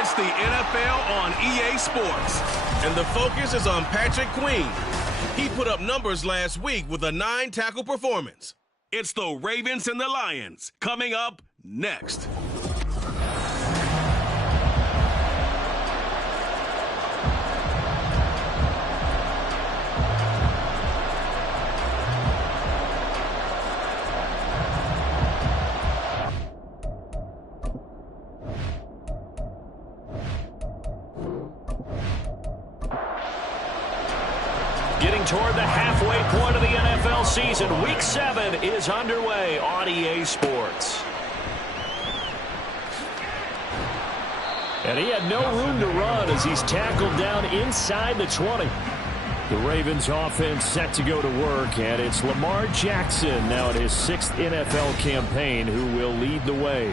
It's the NFL on EA Sports, and the focus is on Patrick Queen. He put up numbers last week with a 9-tackle performance. It's the Ravens and the Lions coming up next. Getting toward the halfway point of the NFL season, Week 7 is underway on EA Sports. And he had no room to run as he's tackled down inside the 20. The Ravens offense set to go to work, and it's Lamar Jackson now in his 6th NFL campaign who will lead the way.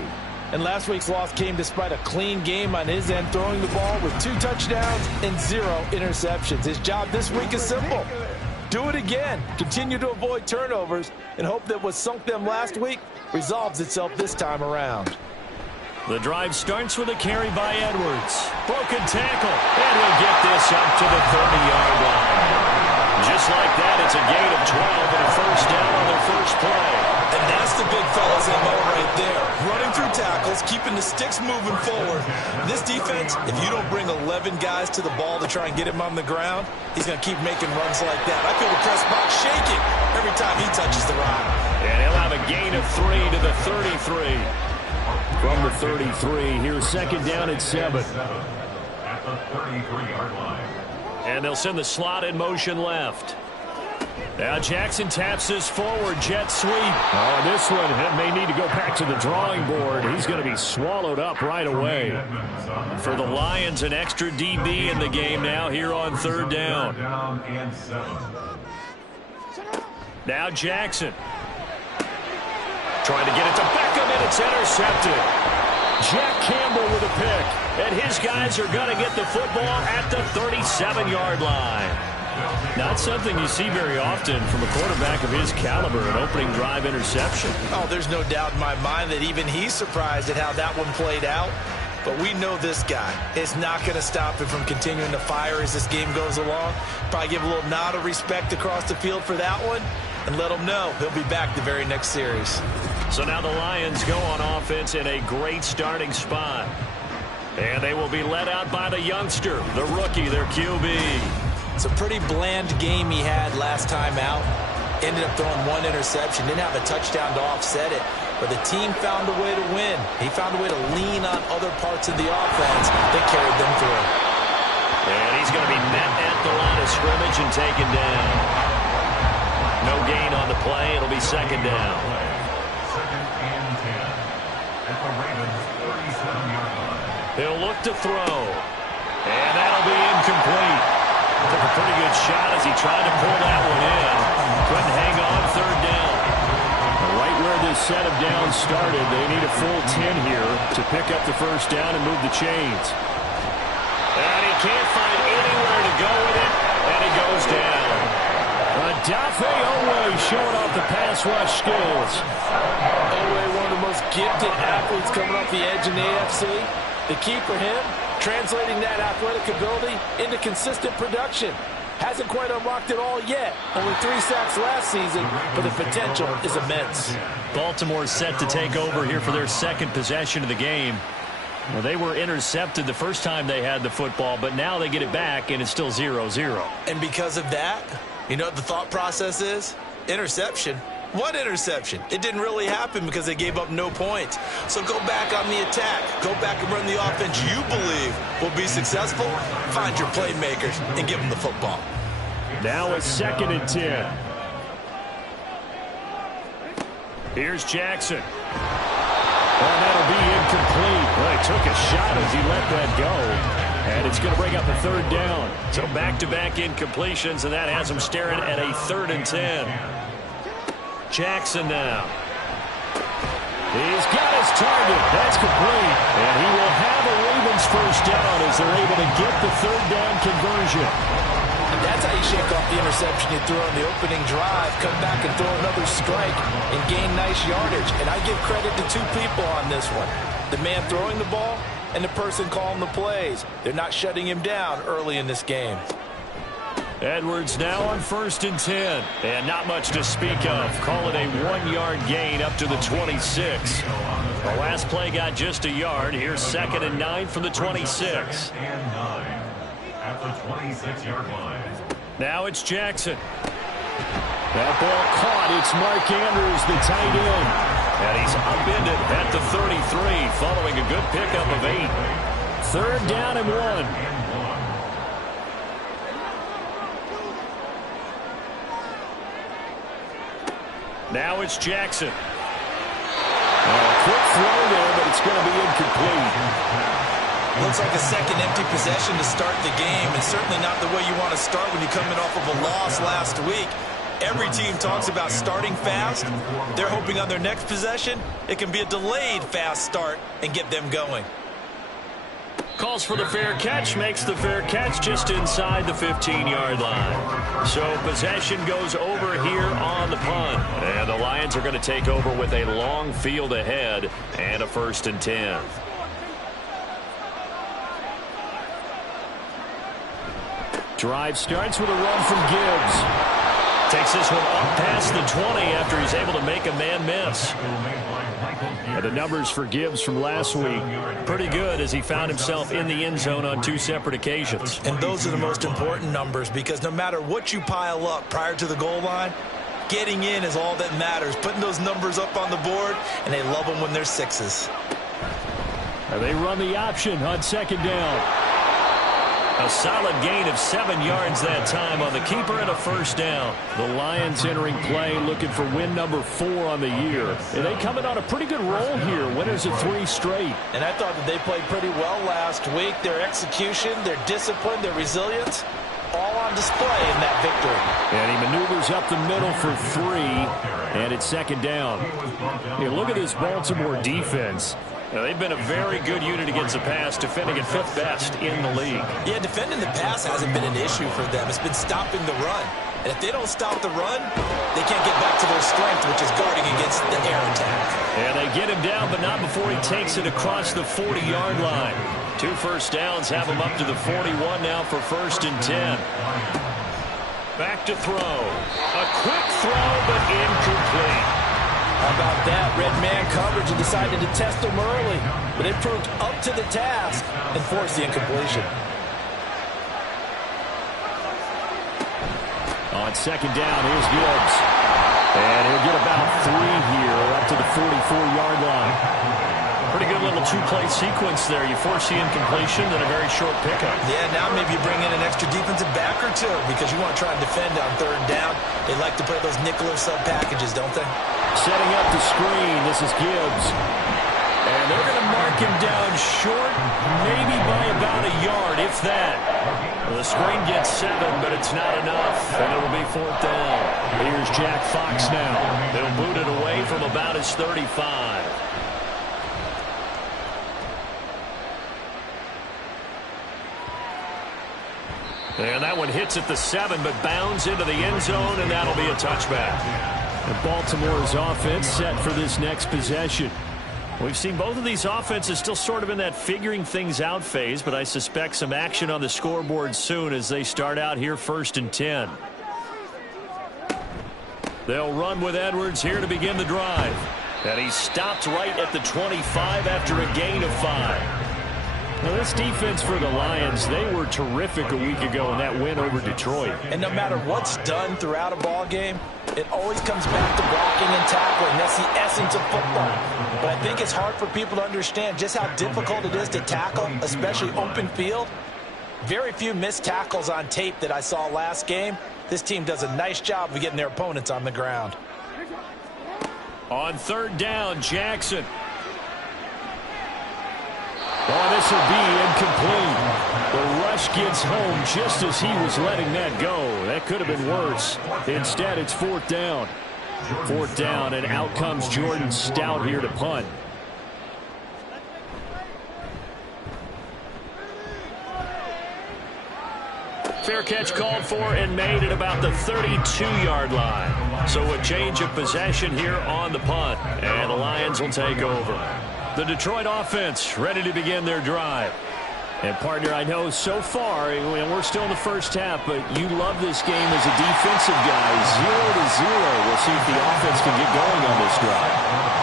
And last week's loss came despite a clean game on his end, throwing the ball with 2 touchdowns and 0 interceptions. His job this week is simple. Do it again. Continue to avoid turnovers and hope that what sunk them last week resolves itself this time around. The drive starts with a carry by Edwards. Broken tackle, and he'll get this up to the 30-yard line. Just like that, it's a gain of 12 and a first down on their first play. And that's the big fella's MO right there. Running through tackles, keeping the sticks moving forward. This defense, if you don't bring 11 guys to the ball to try and get him on the ground, he's going to keep making runs like that. I feel the press box shaking every time he touches the rock. And he'll have a gain of 3 to the 33. From the 33, here's second down and 7. At the 33-yard line. And they'll send the slot in motion left. Now Jackson taps this forward jet sweep. Oh, this one may need to go back to the drawing board. He's going to be swallowed up right away. For the Lions, an extra DB in the game now here on third down. Now Jackson. Trying to get it to Beckham, and it's intercepted. Jack Campbell with a pick. And his guys are going to get the football at the 37-yard line. Not something you see very often from a quarterback of his caliber, an opening drive interception. Oh, there's no doubt in my mind that even he's surprised at how that one played out. But we know this guy is not going to stop him from continuing to fire as this game goes along. Probably give a little nod of respect across the field for that one and let him know he'll be back the very next series. So now the Lions go on offense in a great starting spot. And they will be led out by the youngster, the rookie, their QB. It's a pretty bland game he had last time out. Ended up throwing one interception. Didn't have a touchdown to offset it. But the team found a way to win. He found a way to lean on other parts of the offense that carried them through. And he's going to be met at the line of scrimmage and taken down. No gain on the play. It'll be second down. Second and 10 at the Ravens 37-yard line. He'll look to throw. And that'll be incomplete. Took a pretty good shot as he tried to pull that one in. Couldn't hang on third down. Right where this set of downs started, they need a full 10 here to pick up the first down and move the chains. And he can't find anywhere to go with it, and he goes down. Odafe Oweh showing off the pass rush skills. Oweh, one of the most gifted athletes coming off the edge in the AFC. The key for him, translating that athletic ability into consistent production. Hasn't quite unlocked it all yet. Only 3 sacks last season, but the potential is immense. Baltimore set to take over here for their second possession of the game. Well, they were intercepted the first time they had the football, but now they get it back, and it's still 0-0. And because of that, you know what the thought process is? Interception. What interception? It didn't really happen because they gave up no points. So go back on the attack. Go back and run the offense you believe will be successful. Find your playmakers and give them the football. Now it's second and 10. Here's Jackson. And that'll be incomplete. Well, he took a shot as he let that go. And it's going to bring up a third down. So back-to-back incompletions, and that has him staring at a 3rd and 10. Jackson now. He's got his target. That's complete. And he will have a Ravens first down as they're able to get the 3rd down conversion. And that's how you shake off the interception you threw on the opening drive, come back and throw another strike and gain nice yardage. And I give credit to 2 people on this one. The man throwing the ball and the person calling the plays. They're not shutting him down early in this game. Edwards now on 1st and 10. And not much to speak of. Call it a 1-yard gain up to the 26. The last play got just a yard. Here's 2nd and 9 from the 26. And 9 at the 26-yard line. Now it's Jackson. That ball caught. It's Mark Andrews, the tight end. And he's upended at the 33 following a good pickup of 8. 3rd down and 1. Now it's Jackson. Quick throw there, but it's going to be incomplete. Looks like a second empty possession to start the game, and certainly not the way you want to start when you're coming off of a loss last week. Every team talks about starting fast. They're hoping on their next possession, it can be a delayed fast start and get them going. Calls for the fair catch, makes the fair catch just inside the 15-yard line. So possession goes over here on the punt. And the Lions are going to take over with a long field ahead and a 1st and 10. Drive starts with a run from Gibbs. Takes this one up past the 20 after he's able to make a man miss. And the numbers for Gibbs from last week, pretty good as he found himself in the end zone on 2 separate occasions. And those are the most important numbers because no matter what you pile up prior to the goal line, Getting in is all that matters. Putting those numbers up on the board, and they love them when they're sixes. And they run the option on second down. A solid gain of 7 yards that time on the keeper and a first down. The Lions entering play looking for win number 4 on the year. And they coming on a pretty good roll here. Winners of 3 straight. And I thought that they played pretty well last week. Their execution, their discipline, their resilience, all on display in that victory. And he maneuvers up the middle for 3. And it's second down. Hey, look at this Baltimore defense. Now, they've been a very good unit against the pass, defending at 5th best in the league. Yeah, defending the pass hasn't been an issue for them. It's been stopping the run. And if they don't stop the run, they can't get back to their strength, which is guarding against the air attack. And they get him down, but not before he takes it across the 40-yard line. 2 first downs have him up to the 41 now for 1st and 10. Back to throw. A quick throw, but incomplete. How about that? Red man coverage and decided to test them early. But it proved up to the task and forced the incompletion. On second down, here's Gibbs. And he'll get about 3 here up to the 44-yard line. Pretty good little 2-play sequence there. You force the incompletion, then a very short pickup. Yeah, now maybe you bring in an extra defensive back or 2 because you want to try and defend on 3rd down. They like to play those nickel or sub packages, don't they? Setting up the screen. This is Gibbs. And they're going to mark him down short, maybe by about a yard, if that. Well, the screen gets 7, but it's not enough, and it'll be 4th down. Here's Jack Fox now. They'll boot it away from about his 35. And that one hits at the 7, but bounds into the end zone, and that'll be a touchback. And Baltimore's offense set for this next possession. We've seen both of these offenses still sort of in that figuring things out phase, but I suspect some action on the scoreboard soon as they start out here 1st and 10. They'll run with Edwards here to begin the drive. And he stopped right at the 25 after a gain of 5. Now, this defense for the Lions, they were terrific a week ago in that win over Detroit. And no matter what's done throughout a ball game, it always comes back to blocking and tackling. That's the essence of football. But I think it's hard for people to understand just how difficult it is to tackle, especially open field. Very few missed tackles on tape that I saw last game. This team does a nice job of getting their opponents on the ground. On 3rd down, Jackson. Oh, this will be incomplete. The rush gets home just as he was letting that go. That could have been worse. Instead, it's 4th down. 4th down, and out comes Jordan Stout here to punt. Fair catch called for and made at about the 32-yard line. So a change of possession here on the punt, and the Lions will take over. The Detroit offense ready to begin their drive. And, partner, I know so far, and we're still in the first half, but you love this game as a defensive guy. 0-0. We'll see if the offense can get going on this drive.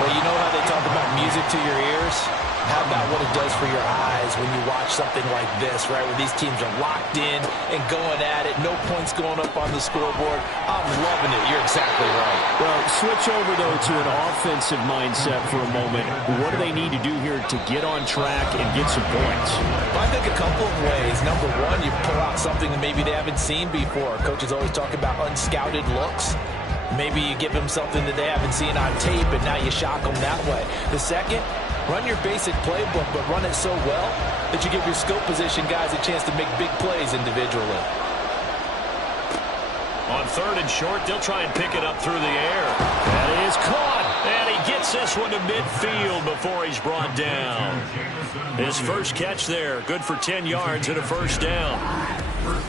Well, you know how they talk about music to your ears? How about what it does for your eyes when you watch something like this, right, where these teams are locked in and going at it, no points going up on the scoreboard. I'm loving it. You're exactly right. Well, switch over, though, to an offensive mindset for a moment. What do they need to do here to get on track and get some points? I think a couple of ways. Number one, you pull out something that maybe they haven't seen before. Coaches always talk about unscouted looks. Maybe you give them something that they haven't seen on tape, and now you shock them that way. The second, run your basic playbook, but run it so well that you give your skill position guys a chance to make big plays individually. On 3rd and short, they'll try and pick it up through the air. That is caught, and he gets this one to midfield before he's brought down. His first catch there, good for 10 yards and a first down.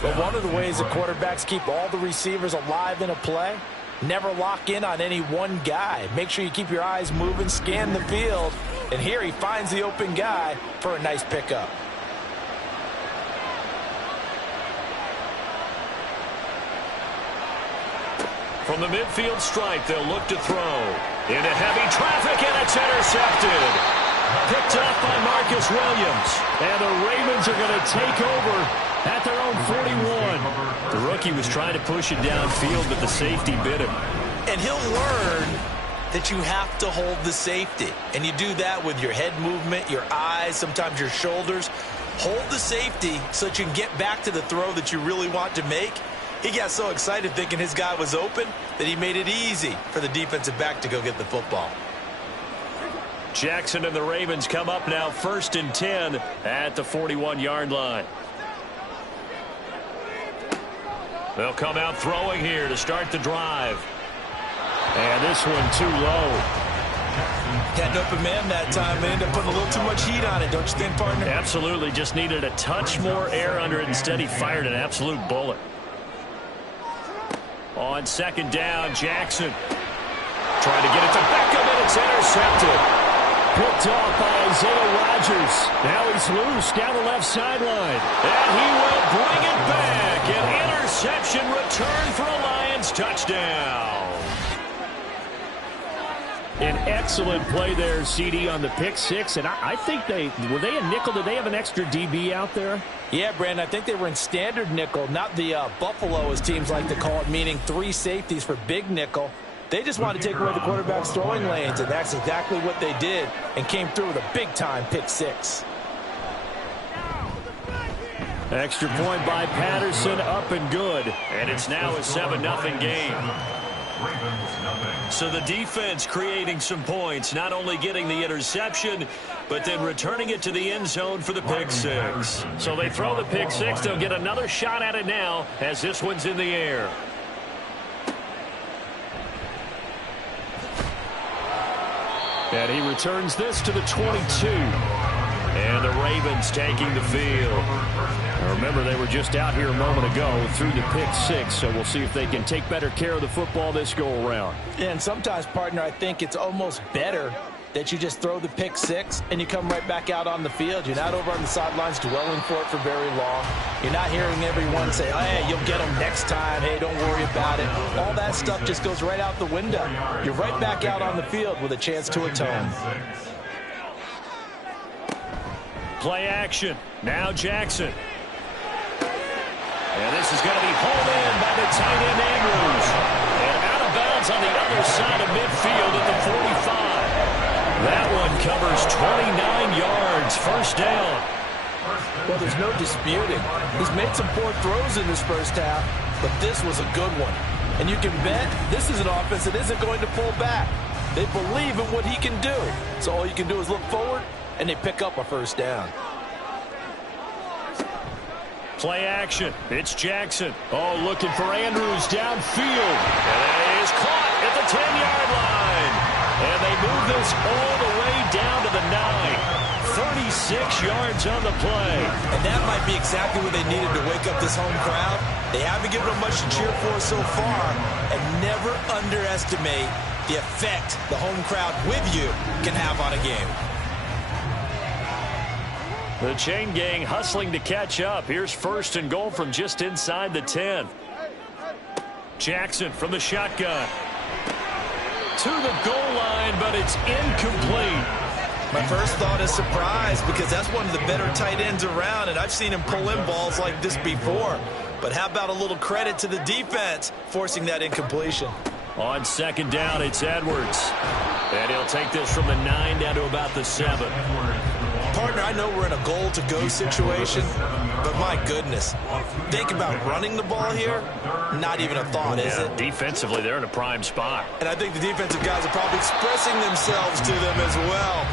But one of the ways that quarterbacks keep all the receivers alive in a play, never lock in on any one guy. Make sure you keep your eyes moving, scan the field. And here he finds the open guy for a nice pickup. From the midfield stripe, they'll look to throw. Into heavy traffic, and it's intercepted. Picked up by Marcus Williams. And the Ravens are going to take over at their own 41. The rookie was trying to push it downfield, but the safety bit him. And he'll learn that you have to hold the safety. And you do that with your head movement, your eyes, sometimes your shoulders. Hold the safety so that you can get back to the throw that you really want to make. He got so excited thinking his guy was open that he made it easy for the defensive back to go get the football. Jackson and the Ravens come up now 1st and 10 at the 41-yard line. They'll come out throwing here to start the drive. And this one too low. Had an open man that time. They ended up putting a little too much heat on it, don't you think, partner? Absolutely. Just needed a touch more air under it. Instead, he fired an absolute bullet. On 2nd down, Jackson trying to get it to Beckham, and it's intercepted. Picked off by Isaiah Rodgers. Now he's loose down the left sideline. And he will bring it back. An interception return for a Lions touchdown. An excellent play there, CD, on the pick six. And I think were they a nickel? Did they have an extra DB out there? Yeah, Brandon, I think they were in standard nickel, not the Buffalo, as teams like to call it, meaning 3 safeties for big nickel. They just wanted to take away the quarterback's throwing lanes, and that's exactly what they did, and came through with a big-time pick six. Extra point by Patterson, up and good. And it's now a 7-0 game. So the defense creating some points, not only getting the interception, but then returning it to the end zone for the pick six. So they throw the pick six. They'll get another shot at it now as this one's in the air. And he returns this to the 22. And the Ravens taking the field. Now remember, they were just out here a moment ago through the pick six, so we'll see if they can take better care of the football this go-around. And sometimes, partner, I think it's almost better that you just throw the pick six and you come right back out on the field. You're not over on the sidelines dwelling for it for very long. You're not hearing everyone say, oh, hey, you'll get them next time. Hey, don't worry about it. All that stuff just goes right out the window. You're right back out on the field with a chance to atone. Play action. Now Jackson. And this is going to be hauled in by the tight end Andrews. And out of bounds on the other side of midfield at the 45. That one covers 29 yards. First down. Well, there's no disputing. He's made some poor throws in this first half, but this was a good one. And you can bet this is an offense that isn't going to pull back. They believe in what he can do. So all you can do is look forward, and they pick up a first down. Play action. It's Jackson. Oh, looking for Andrews downfield. And it is caught at the 10-yard line. And they move this all the way down to the 9. 36 yards on the play. And that might be exactly what they needed to wake up this home crowd. They haven't given them much to cheer for so far. And never underestimate the effect the home crowd with you can have on a game. The chain gang hustling to catch up. Here's 1st and goal from just inside the 10. Jackson from the shotgun. To the goal line, but it's incomplete. My first thought is surprise, because that's one of the better tight ends around, and I've seen him pull in balls like this before. But how about a little credit to the defense forcing that incompletion? On 2nd down, it's Edwards. And he'll take this from the 9 down to about the 7. Partner, I know we're in a goal-to-go situation, but my goodness, think about running the ball here, not even a thought, is it? Defensively, they're in a prime spot. And I think the defensive guys are probably expressing themselves to them as well.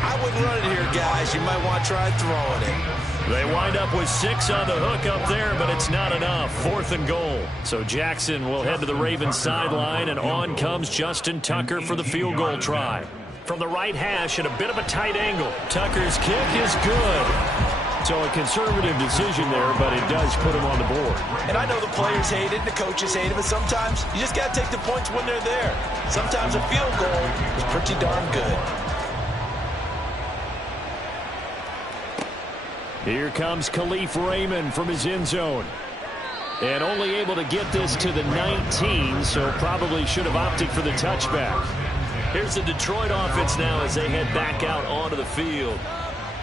I wouldn't run it here, guys. You might want to try throwing it. They wind up with 6 on the hook up there, but it's not enough. 4th and goal. So Jackson will head to the Ravens sideline, and on comes Justin Tucker for the field goal try. From the right hash at a bit of a tight angle. Tucker's kick is good. So a conservative decision there, but it does put him on the board. And I know the players hate it, the coaches hate it, but sometimes you just got to take the points when they're there. Sometimes a field goal is pretty darn good. Here comes Khalif Raymond from his end zone. And only able to get this to the 19, so probably should have opted for the touchback. Here's the Detroit offense now as they head back out onto the field.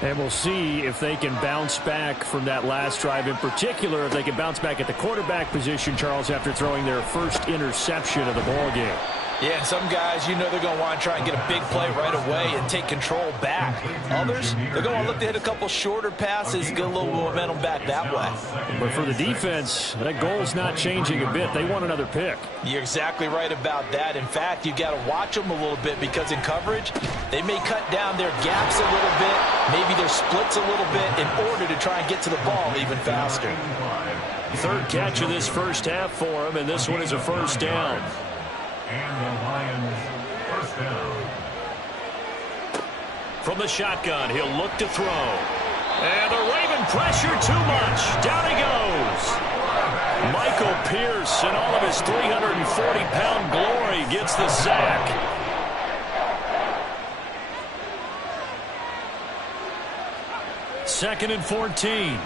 And we'll see if they can bounce back from that last drive. In particular, if they can bounce back at the quarterback position, Charles, after throwing their first interception of the ballgame. Yeah, some guys, they're going to want to try and get a big play right away and take control back. Others, they're going to look to hit a couple shorter passes, get a little momentum back that way. But for the defense, that goal's not changing a bit. They want another pick. You're exactly right about that. In fact, you got to watch them a little bit because in coverage, they may cut down their gaps a little bit, maybe their splits a little bit in order to try and get to the ball even faster. Third catch of this first half for him, and this one is a first down. And the Lions first down. From the shotgun, he'll look to throw. And the Raven pressure too much. Down he goes. Michael Pierce, in all of his 340-pound glory, gets the sack. Second and 14.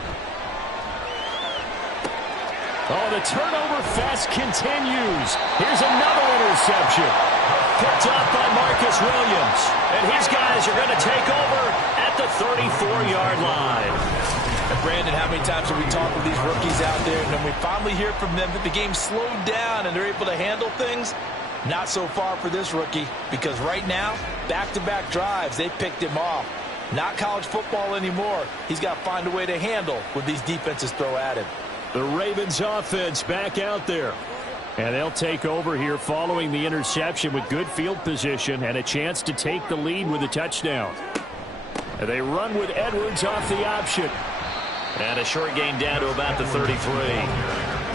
Oh, the turnover fest continues. Here's another interception. Picked up by Marcus Williams. And his guys are going to take over at the 34-yard line. And Brandon, how many times have we talked with these rookies out there, and then we finally hear from them that the game slowed down and they're able to handle things? Not so far for this rookie, because right now, back-to-back drives, they picked him off. Not college football anymore. He's got to find a way to handle what these defenses throw at him. The Ravens offense back out there. And they'll take over here following the interception with good field position and a chance to take the lead with a touchdown. And they run with Edwards off the option. And a short gain down to about the 33.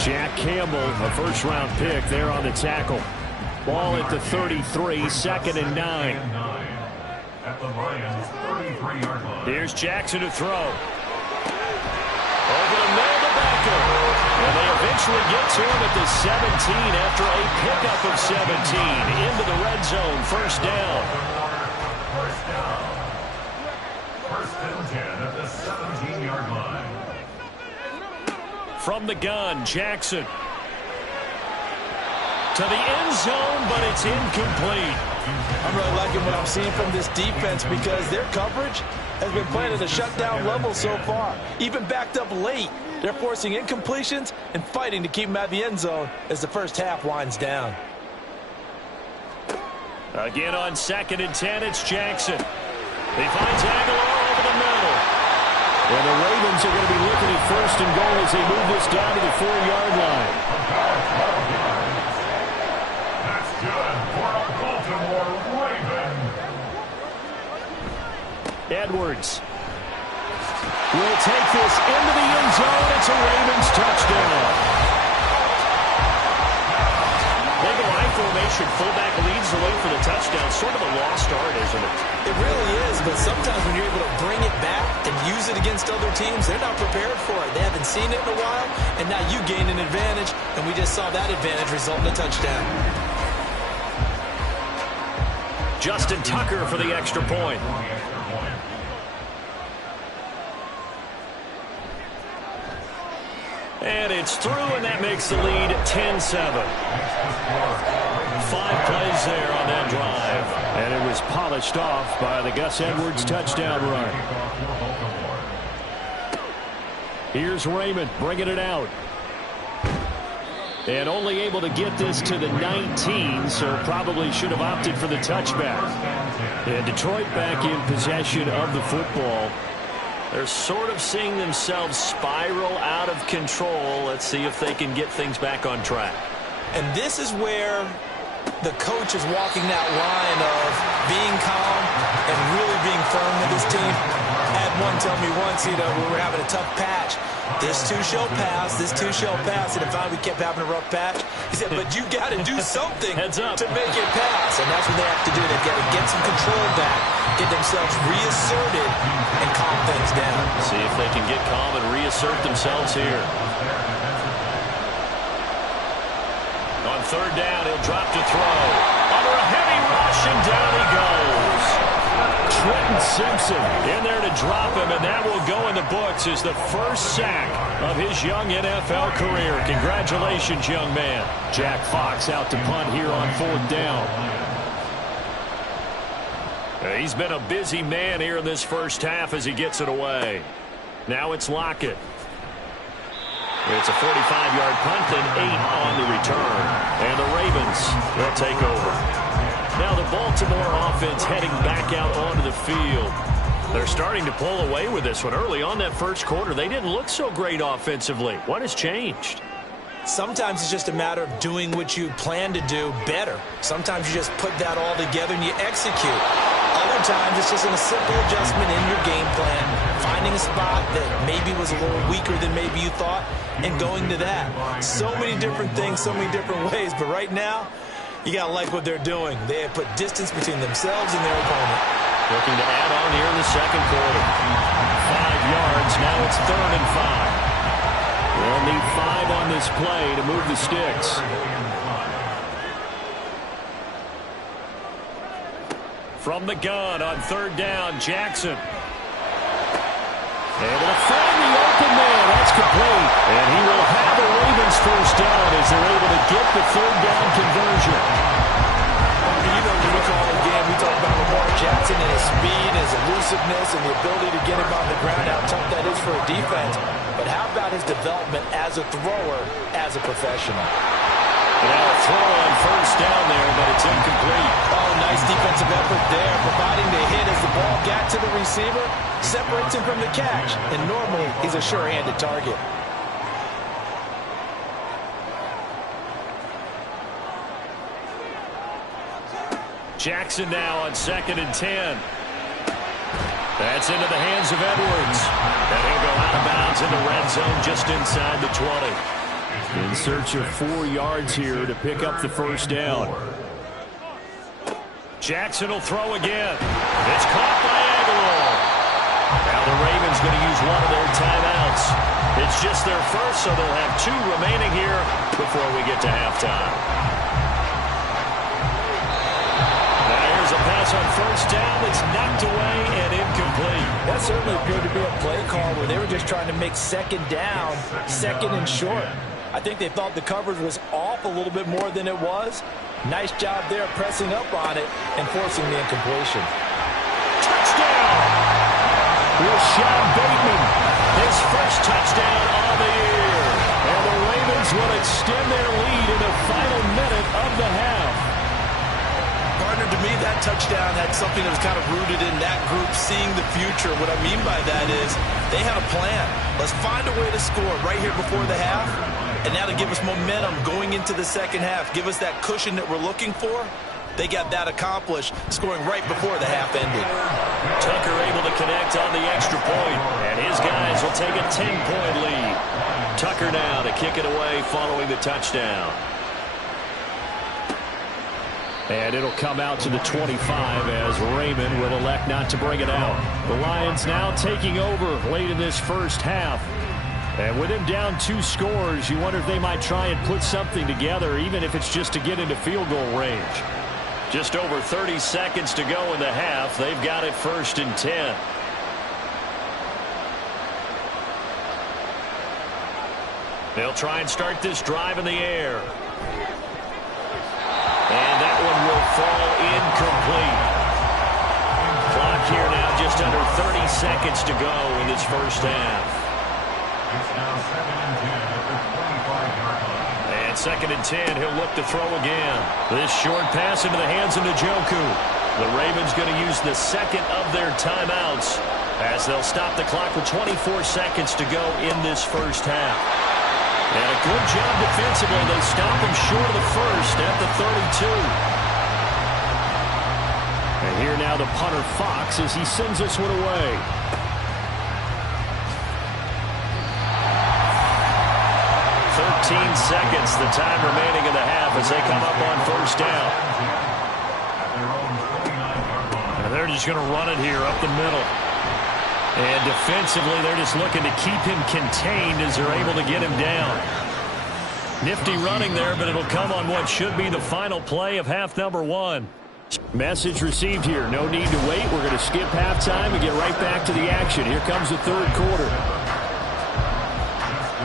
Jack Campbell, a first-round pick there on the tackle. Ball at the 33, second and 9. At the Lions 33-yard line. Here's Jackson to throw. Over the middle to Beckham. And they eventually get to him at the 17 after a pickup of 17 into the red zone. First down. First down. First and 10 at the 17-yard line. From the gun, Jackson. To the end zone, but it's incomplete. I'm really liking what I'm seeing from this defense because their coverage has been playing at a shutdown level so far. Even backed up late, they're forcing incompletions and fighting to keep them at the end zone as the first half winds down. Again on second and 10, it's Jackson. He finds Aguilar over the middle. And the Ravens are going to be looking at first and goal as they move this down to the 4-yard line. That's good for a Baltimore Raven. Edwards will take this into the end zone. It's a Ravens touchdown. Big line formation, fullback leads the way for the touchdown. Sort of a lost art, isn't it? It really is, but sometimes when you're able to bring it back and use it against other teams, they're not prepared for it. They haven't seen it in a while, and now you gain an advantage, and we just saw that advantage result in a touchdown. Justin Tucker for the extra point. And it's through, and that makes the lead 10-7. 5 plays there on that drive. And it was polished off by the Gus Edwards touchdown run. Here's Raymond bringing it out. And only able to get this to the 19, so probably should have opted for the touchback. And Detroit back in possession of the football. They're sort of seeing themselves spiral out of control. Let's see if they can get things back on track. And this is where the coach is walking that line of being calm and really being firm with his team. I had one tell me once, we were having a tough patch. This too shall pass, this too shall pass. And finally we kept having a rough patch. He said, but you got to do something to make it pass. And that's what they have to do. They've got to get some control back, get themselves reasserted, and calm things down. See if they can get calm and reassert themselves here. On third down, he'll drop to throw. Under a heavy rush, and down he goes. Trenton Simpson in there to drop him, and that will go in the books as the first sack of his young NFL career. Congratulations, young man. Jack Fox out to punt here on fourth down. He's been a busy man here in this first half as he gets it away. Now it's Lockett. It's a 45-yard punt and 8 on the return. And the Ravens will take over. Now the Baltimore offense heading back out onto the field. They're starting to pull away with this one. Early on that first quarter, they didn't look so great offensively. What has changed? Sometimes it's just a matter of doing what you plan to do better. Sometimes you just put that all together and you execute. Other times it's just a simple adjustment in your game plan, finding a spot that maybe was a little weaker than maybe you thought, and going to that. So many different things, so many different ways, but right now, you got to like what they're doing. They have put distance between themselves and their opponent. Looking to add on here in the second quarter. 5 yards, now it's 3rd and 5. They'll need 5 on this play to move the sticks. From the gun on 3rd down, Jackson. Able to find the open man. That's complete. And he will have the Ravens first down as they're able to get the 3rd down conversion. You know, when we call a game, we talk about Lamar Jackson and his speed, his elusiveness, and the ability to get him on the ground, how tough that is for a defense. But how about his development as a thrower, as a professional? And now a throw on 1st down there, but it's incomplete. Oh, nice defensive effort there, providing the hit as the ball got to the receiver, separates him from the catch, and normally he's a sure-handed target. Jackson now on 2nd and 10. That's into the hands of Edwards. And he'll go out of bounds in the red zone just inside the 20. In search of 4 yards here to pick up the first down. Jackson will throw again. It's caught by Aguilar. Now the Ravens going to use one of their timeouts. It's just their first, so they'll have 2 remaining here before we get to halftime. A pass on 1st down that's knocked away and incomplete. That certainly appeared to be a play call where they were just trying to make 2nd down, 2nd and short. I think they thought the coverage was off a little bit more than it was. Nice job there pressing up on it and forcing the incompletion. Touchdown! Rashad Bateman, his first touchdown on the year. And the Ravens will extend their lead in the final minute of the half. Partner, to me, that touchdown had something that was kind of rooted in that group seeing the future. What I mean by that is they had a plan. Let's find a way to score right here before the half, and now to give us momentum going into the second half, give us that cushion that we're looking for. They got that accomplished, scoring right before the half ended. Tucker able to connect on the extra point, and his guys will take a 10-point lead. Tucker now to kick it away following the touchdown. And it'll come out to the 25 as Raymond will elect not to bring it out. The Lions now taking over late in this first half. And with him down 2 scores, you wonder if they might try and put something together, even if it's just to get into field goal range. Just over 30 seconds to go in the half. They've got it 1st and 10. They'll try and start this drive in the air. And that one will fall incomplete. Clock here now just under 30 seconds to go in this first half. It's now 2nd and 10 at the 25-yard line. And 2nd and 10, he'll look to throw again. This short pass into the hands of Njoku. The Ravens going to use the 2nd of their timeouts as they'll stop the clock with 24 seconds to go in this first half. And a good job defensively. They stop him short of the first at the 32. And here now the punter Fox as he sends this one away. Seconds, the time remaining in the half as they come up on 1st down. And they're just going to run it here up the middle. And defensively, they're just looking to keep him contained as they're able to get him down. Nifty running there, but it'll come on what should be the final play of half number 1. Message received here. No need to wait. We're going to skip halftime and get right back to the action. Here comes the 3rd quarter.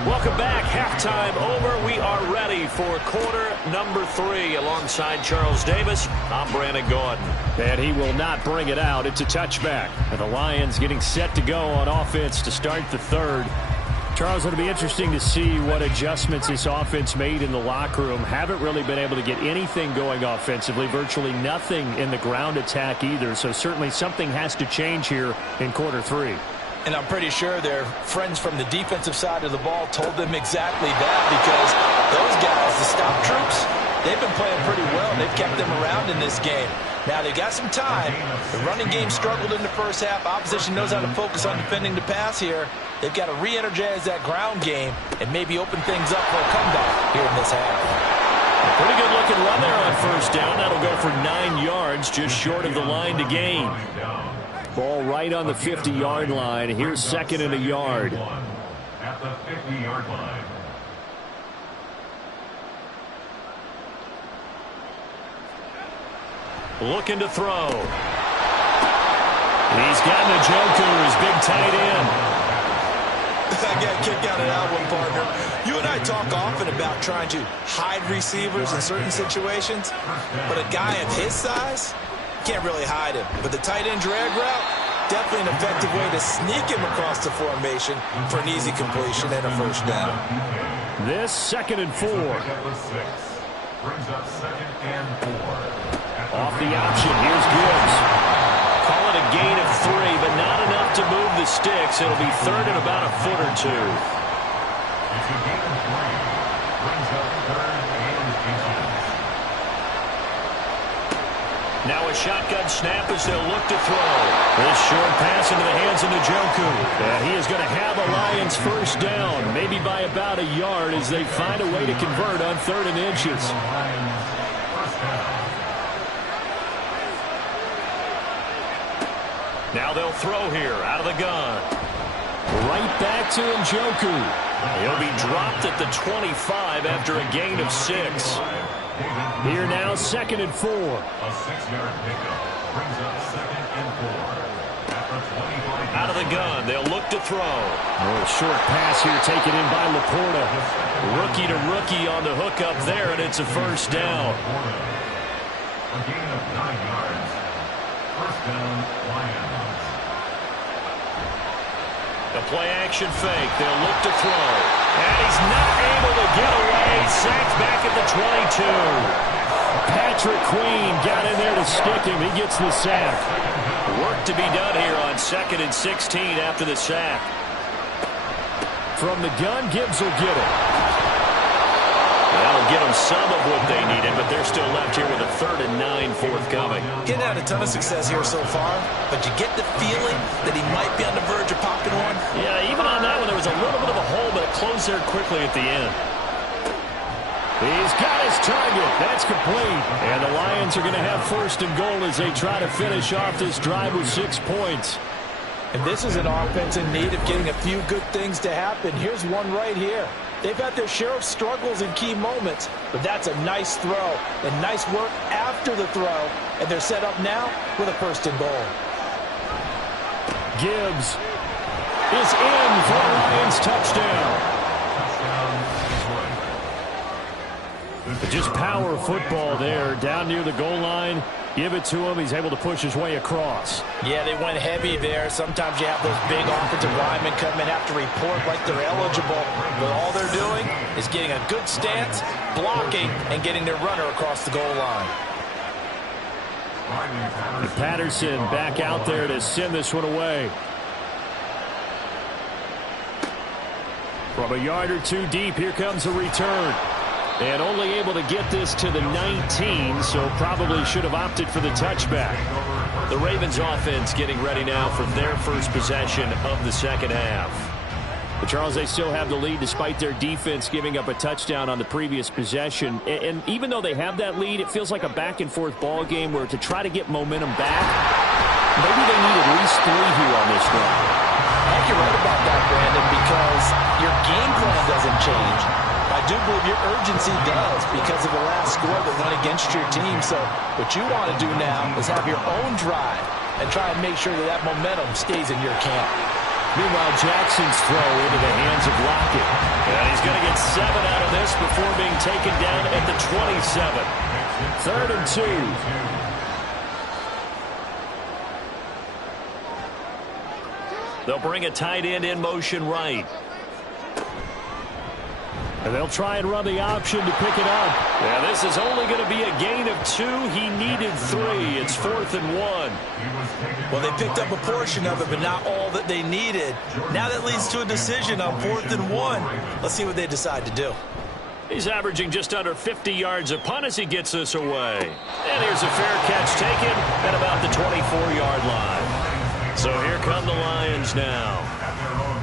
Welcome back. Halftime over. We are ready for quarter number 3 alongside Charles Davis. I'm Brandon Gordon. And he will not bring it out. It's a touchback. And the Lions getting set to go on offense to start the 3rd. Charles, it'll be interesting to see what adjustments this offense made in the locker room. Haven't really been able to get anything going offensively, virtually nothing in the ground attack either. So certainly something has to change here in quarter three. And I'm pretty sure their friends from the defensive side of the ball told them exactly that, because those guys, the stop troops, they've been playing pretty well. They've kept them around in this game. Now, they've got some time. The running game struggled in the first half. Opposition knows how to focus on defending the pass here. They've got to re-energize that ground game and maybe open things up for a comeback here in this half. Pretty good looking run there on first down. That'll go for 9 yards, just short of the line to gain. Ball right on the 50-yard line. Here's second and a yard. At the 50-yard line. Looking to throw. He's got Njoku, his big tight end. I got a kick out of that one, partner. You and I talk often about trying to hide receivers in certain situations, but a guy of his size, can't really hide him. But the tight end drag route, definitely an effective way to sneak him across the formation for an easy completion and a first down. This second and 4. Brings up second and 4. Off the option, here's Gibbs. Call it a gain of 3, but not enough to move the sticks. It'll be third and about a foot or 2. It's a gain of 3. Brings up third and 8. Now a shotgun snap as they'll look to throw. This short pass into the hands of Njoku. He is going to have a Lions first down, maybe by about a yard as they find a way to convert on 3rd and inches. Now they'll throw here out of the gun. Right back to Njoku. He'll be dropped at the 25 after a gain of 6. Here now, second and 4. A 6-yard pickup brings up second and 4. At the 25. Out of the gun, they'll look to throw. A short pass here taken in by Laporta. Rookie to rookie on the hook up there, and it's a first down. A gain of 9 yards. First down, Lions. The play-action fake. They'll look to throw. And he's not able to get away. Sacked back at the 22. Patrick Queen got in there to stick him. He gets the sack. Work to be done here on 2nd and 16 after the sack. From the gun, Gibbs will get it. That'll get them some of what they needed, but they're still left here with a 3rd and 9 forthcoming. Getting had a ton of success here so far, but you get the feeling that he might be on the verge of popping one. Yeah, even on that one, there was a little bit of a hole, but it closed there quickly at the end. He's got his target. That's complete. And the Lions are going to have 1st and goal as they try to finish off this drive with 6 points. And this is an offense in need of getting a few good things to happen. Here's one right here. They've had their share of struggles in key moments, but that's a nice throw and nice work after the throw, and they're set up now with a 1st and goal. Gibbs is in for a Lions touchdown. Just power football there down near the goal line. Give it to him. He's able to push his way across. Yeah, they went heavy there. Sometimes you have those big offensive linemen come in, have to report like they're eligible. But all they're doing is getting a good stance, blocking, and getting their runner across the goal line. And Patterson back out there to send this one away. From a yard or 2 deep, here comes a return. And only able to get this to the 19, so probably should have opted for the touchback. The Ravens offense getting ready now for their first possession of the second half. But Charles, they still have the lead despite their defense giving up a touchdown on the previous possession. And even though they have that lead, it feels like a back-and-forth ball game where to try to get momentum back, maybe they need at least 3 here on this run. I think you're right about that, Brandon, because your game plan doesn't change. I do believe your urgency does because of the last score that went against your team. So what you want to do now is have your own drive and try and make sure that that momentum stays in your camp. Meanwhile, Jackson's throw into the hands of Lockett. And he's going to get 7 out of this before being taken down at the 27. 3rd and 2. They'll bring a tight end in motion right. And they'll try and run the option to pick it up. Yeah, this is only going to be a gain of 2. He needed 3. It's 4th and 1. Well, they picked up a portion of it, but not all that they needed. Now that leads to a decision on 4th and 1. Let's see what they decide to do. He's averaging just under 50 yards a punt as he gets this away. And here's a fair catch taken at about the 24-yard line. So here come the Lions now.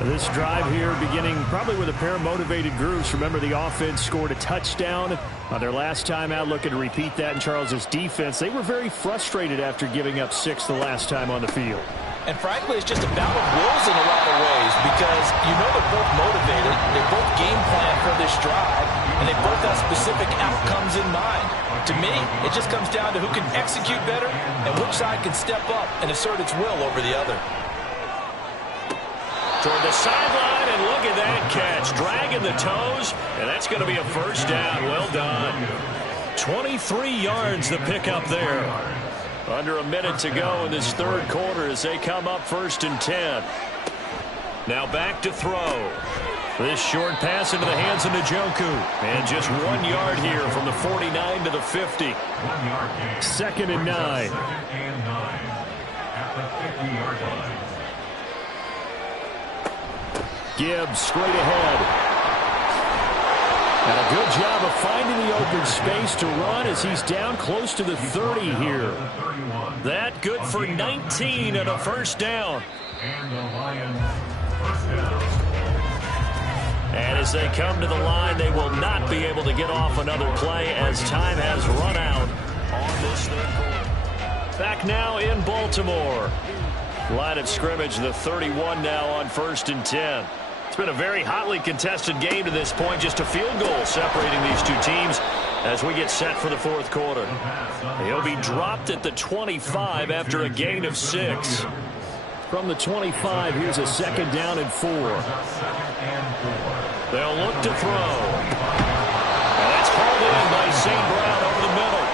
This drive here beginning probably with a pair of motivated groups. Remember, the offense scored a touchdown on their last time out, looking to repeat that in Charles' defense. They were very frustrated after giving up 6 the last time on the field. And frankly, it's just a battle of wills in a lot of ways because you know they're both motivated, they both game plan for this drive, and they both have specific outcomes in mind. To me, it just comes down to who can execute better and which side can step up and assert its will over the other. Toward the sideline, and look at that catch. Dragging the toes, and that's going to be a first down. Well done. 23 yards the pickup there. Under a minute to go in this third quarter as they come up 1st and 10. Now back to throw. This short pass into the hands of Njoku. And just 1 yard here from the 49 to the 50. 2nd and 9. At the 50-yard line. Gibbs straight ahead. And a good job of finding the open space to run as he's down close to the 30 here. That good for 19 and a first down. And the Lions first down. And as they come to the line, they will not be able to get off another play as time has run out on this third quarter. Back now in Baltimore. Line of scrimmage, the 31 now on 1st and 10. It's been a very hotly contested game to this point. Just a field goal separating these two teams as we get set for the fourth quarter. He'll be dropped at the 25 after a gain of 6. From the 25, here's a 2nd down and 4. They'll look to throw. And that's hauled in by St. Brown over the middle.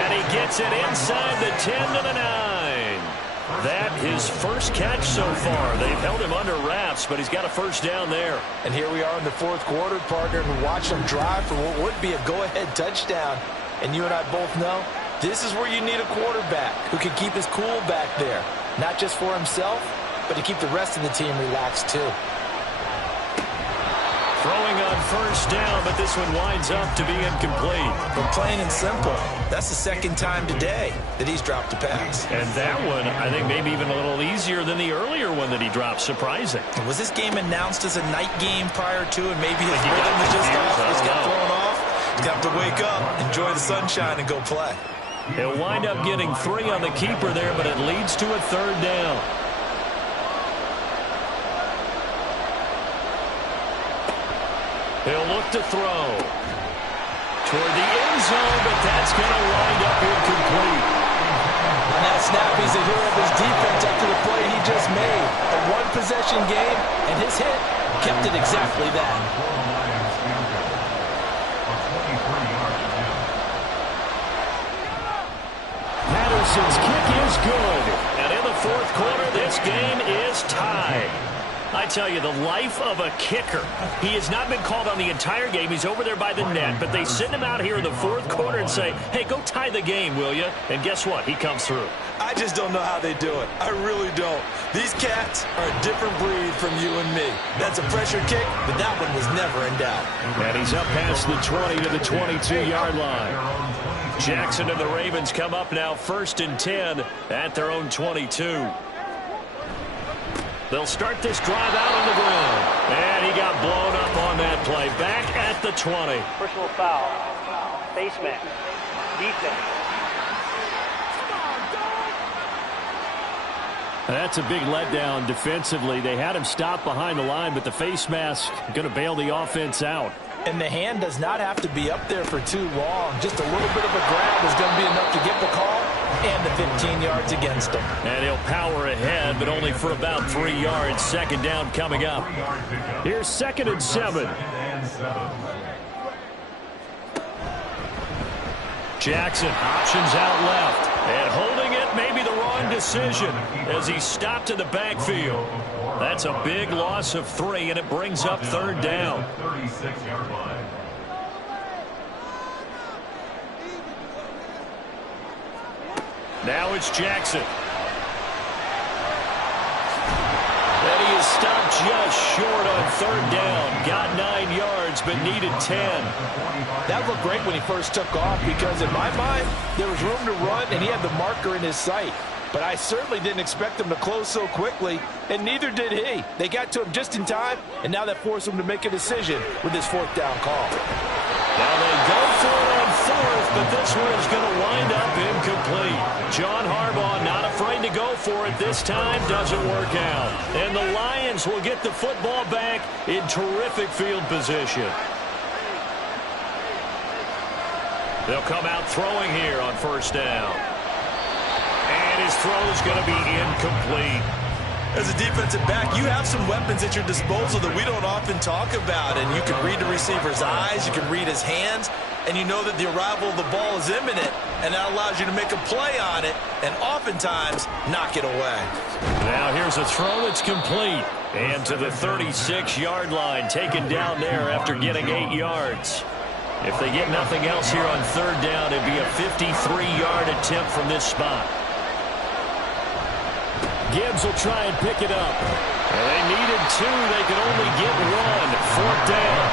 And he gets it inside the 10 to the 9. That his first catch so far. They've held him under wraps, but he's got a first down there. And here we are in the fourth quarter, partner, and watch them drive for what would be a go-ahead touchdown. And you and I both know this is where you need a quarterback who can keep his cool back there. Not just for himself, but to keep the rest of the team relaxed too. Throwing on first down, but this one winds up to be incomplete. But plain and simple, that's the 2nd time today that he's dropped a pass. And that one, I think, maybe even a little easier than the earlier one that he dropped. Surprising. Was this game announced as a night game prior to, and maybe his rhythm was just off? Just got thrown off. He's got to wake up, enjoy the sunshine, and go play. He'll wind up getting 3 on the keeper there, but it leads to a 3rd down. He'll look to throw toward the end zone, but that's going to wind up incomplete. On that snap, he's a hero of his defense after the play he just made. A one-possession game, and his hit kept it exactly that. Patterson's kick is good. And in the fourth quarter, this game is tied. I tell you, the life of a kicker. He has not been called on the entire game. He's over there by the net, but they send him out here in the fourth quarter and say, hey, go tie the game, will you? And guess what? He comes through. I just don't know how they do it. I really don't. These cats are a different breed from you and me. That's a pressure kick, but that one was never in doubt. And he's up past the 20 to the 22-yard line. Jackson and the Ravens come up now 1st and 10 at their own 22. They'll start this drive out on the ground. And he got blown up on that play. Back at the 20. Personal foul. Face mask. Defense. That's a big letdown defensively. They had him stop behind the line, but the face mask going to bail the offense out. And the hand does not have to be up there for too long. Just a little bit of a grab is going to be enough to get the call and the 15 yards against him. And he'll power ahead, but only for about 3 yards. 2nd down coming up. Here's 2nd and 7. Jackson options out left. And holding it may be the wrong decision as he's stopped in the backfield. That's a big loss of 3, and it brings up 3rd down. 36-yard line. Now it's Jackson. And he is stopped just short on third down. Got 9 yards, but needed 10. That looked great when he first took off because in my mind, there was room to run and he had the marker in his sight. But I certainly didn't expect him to close so quickly, and neither did he. They got to him just in time, and now that forced him to make a decision with his fourth down call. Now they go for it on fourth, but this one is going to wind up incomplete. John Harbaugh not afraid to go for it this time. Doesn't work out. And the Lions will get the football back in terrific field position. They'll come out throwing here on first down. And his throw is going to be incomplete. As a defensive back, you have some weapons at your disposal that we don't often talk about. And you can read the receiver's eyes, you can read his hands, and you know that the arrival of the ball is imminent. And that allows you to make a play on it and oftentimes knock it away. Now here's a throw that's complete. And to the 36-yard line, taken down there after getting 8 yards. If they get nothing else here on third down, it'd be a 53-yard attempt from this spot. Gibbs will try and pick it up. And they needed 2. They could only get 1. Fourth down.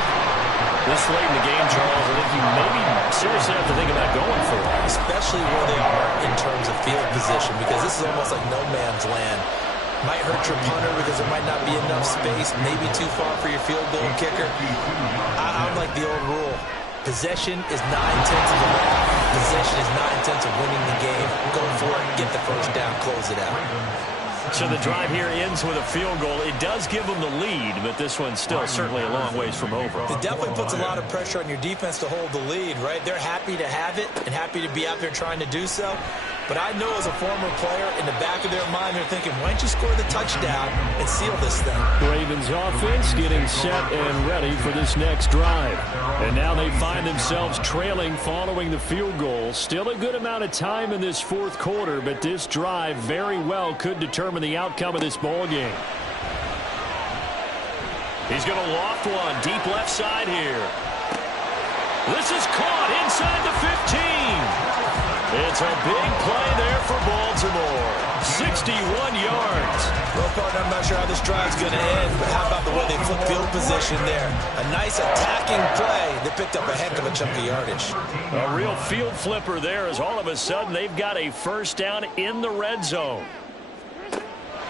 This late in the game, Charles, I think you maybe seriously have to think about going for it. Especially where they are in terms of field position, because this is almost like no man's land. Might hurt your punter because there might not be enough space, maybe too far for your field goal kicker. I'm like the old rule. Possession is 9/10 of the ball. Possession is 9/10 of winning the game. Go for it, get the first down, close it out. So the drive here ends with a field goal. It does give them the lead, but this one's still certainly a long ways from over. It definitely puts a lot of pressure on your defense to hold the lead, right? They're happy to have it and happy to be out there trying to do so. But I know as a former player, in the back of their mind, they're thinking, why don't you score the touchdown and seal this thing? Ravens offense getting set and ready for this next drive. And now they find themselves trailing following the field goal. Still a good amount of time in this fourth quarter, but this drive very well could determine the outcome of this ball game. He's going to loft one deep left side here. This is caught inside the 15. It's a big play there for Baltimore. 61 yards. Well, partner, I'm not sure how this drive's going to end, but how about the way they flip field position there? A nice attacking play that picked up a heck of a chunk of yardage. A real field flipper there as all of a sudden they've got a first down in the red zone.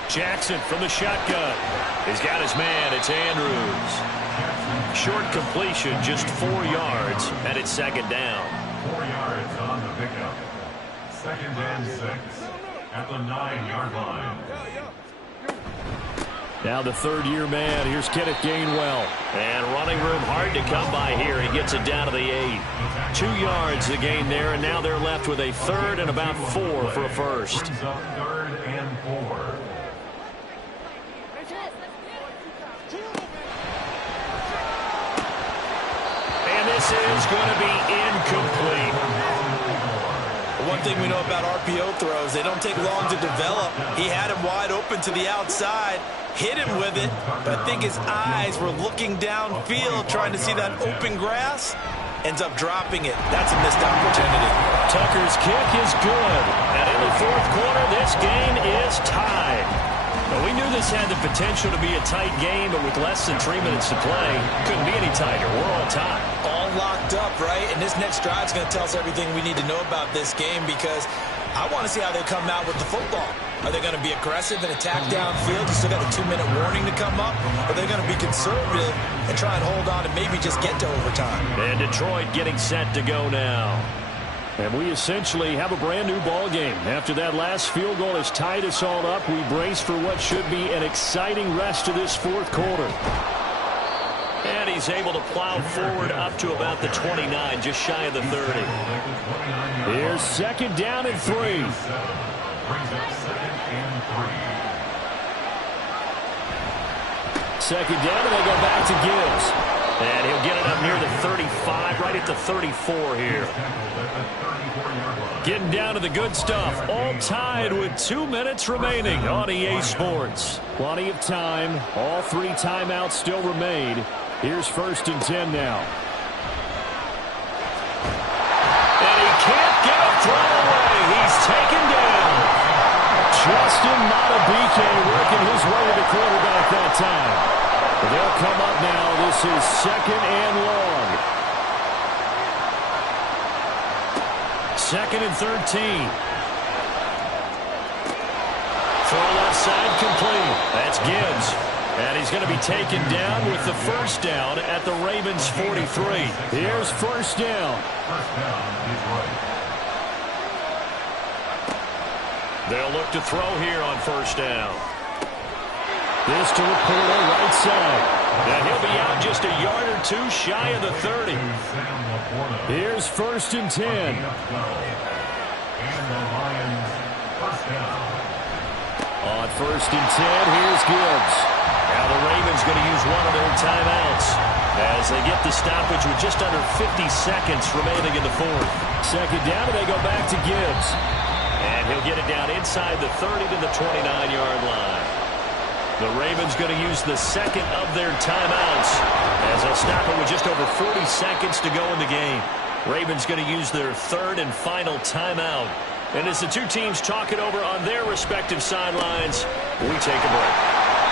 Jackson from the shotgun. He's got his man. It's Andrews. Short completion, just 4 yards, and it's second down. 4 yards on the pickup. Second and 6 at the 9-yard line. Now the third-year man. Here's Kenneth Gainwell. And running room hard to come by here. He gets it down to the 8. 2 yards the gain there, and now they're left with a third and about 4 for a first. Brings up third and 4. And this is going to be incomplete. One thing we know about RPO throws, they don't take long to develop. He had him wide open to the outside, hit him with it, but I think his eyes were looking downfield trying to see that open grass. Ends up dropping it. That's a missed opportunity. Tucker's kick is good. And in the fourth quarter, this game is tied. Well, we knew this had the potential to be a tight game, but with less than 3 minutes to play, couldn't be any tighter. We're all tied. All locked up, right? And this next drive is going to tell us everything we need to know about this game, because I want to see how they come out with the football. Are they going to be aggressive and attack downfield? You still got a 2-minute warning to come up? Or are they going to be conservative and try and hold on and maybe just get to overtime? And Detroit getting set to go now. And we essentially have a brand new ball game. After that last field goal has tied us all up, we brace for what should be an exciting rest of this fourth quarter. And he's able to plow forward up to about the 29, just shy of the 30. Here's second down and 3. Brings up second and 3. Second down, and they go back to Gibbs. And he'll get it up near the 35, right at the 34 here. Getting down to the good stuff. All tied with 2 minutes remaining on EA Sports. Plenty of time. All 3 timeouts still remain. Here's first and 10 now. And he can't get a throw away. He's taken down. Weston Matabike working his way to the quarterback that time. But they'll come up now. This is 2nd and long. 2nd and 13. Throw left side complete. That's Gibbs. And he's going to be taken down with the first down at the Ravens 43. Here's first down. First down, Detroit. They'll look to throw here on first down. This to Laporta, right side. And he'll be out just a yard or two shy of the 30. Here's first and 10. And the Lions, first down. On first and 10, here's Gibbs. Now the Ravens going to use one of their timeouts as they get the stoppage with just under 50 seconds remaining in the fourth. Second down, and they go back to Gibbs. And he'll get it down inside the 30 to the 29-yard line. The Ravens going to use the second of their timeouts as they'll stop it with just over 40 seconds to go in the game. Ravens going to use their third and final timeout. And as the two teams talk it over on their respective sidelines, we take a break.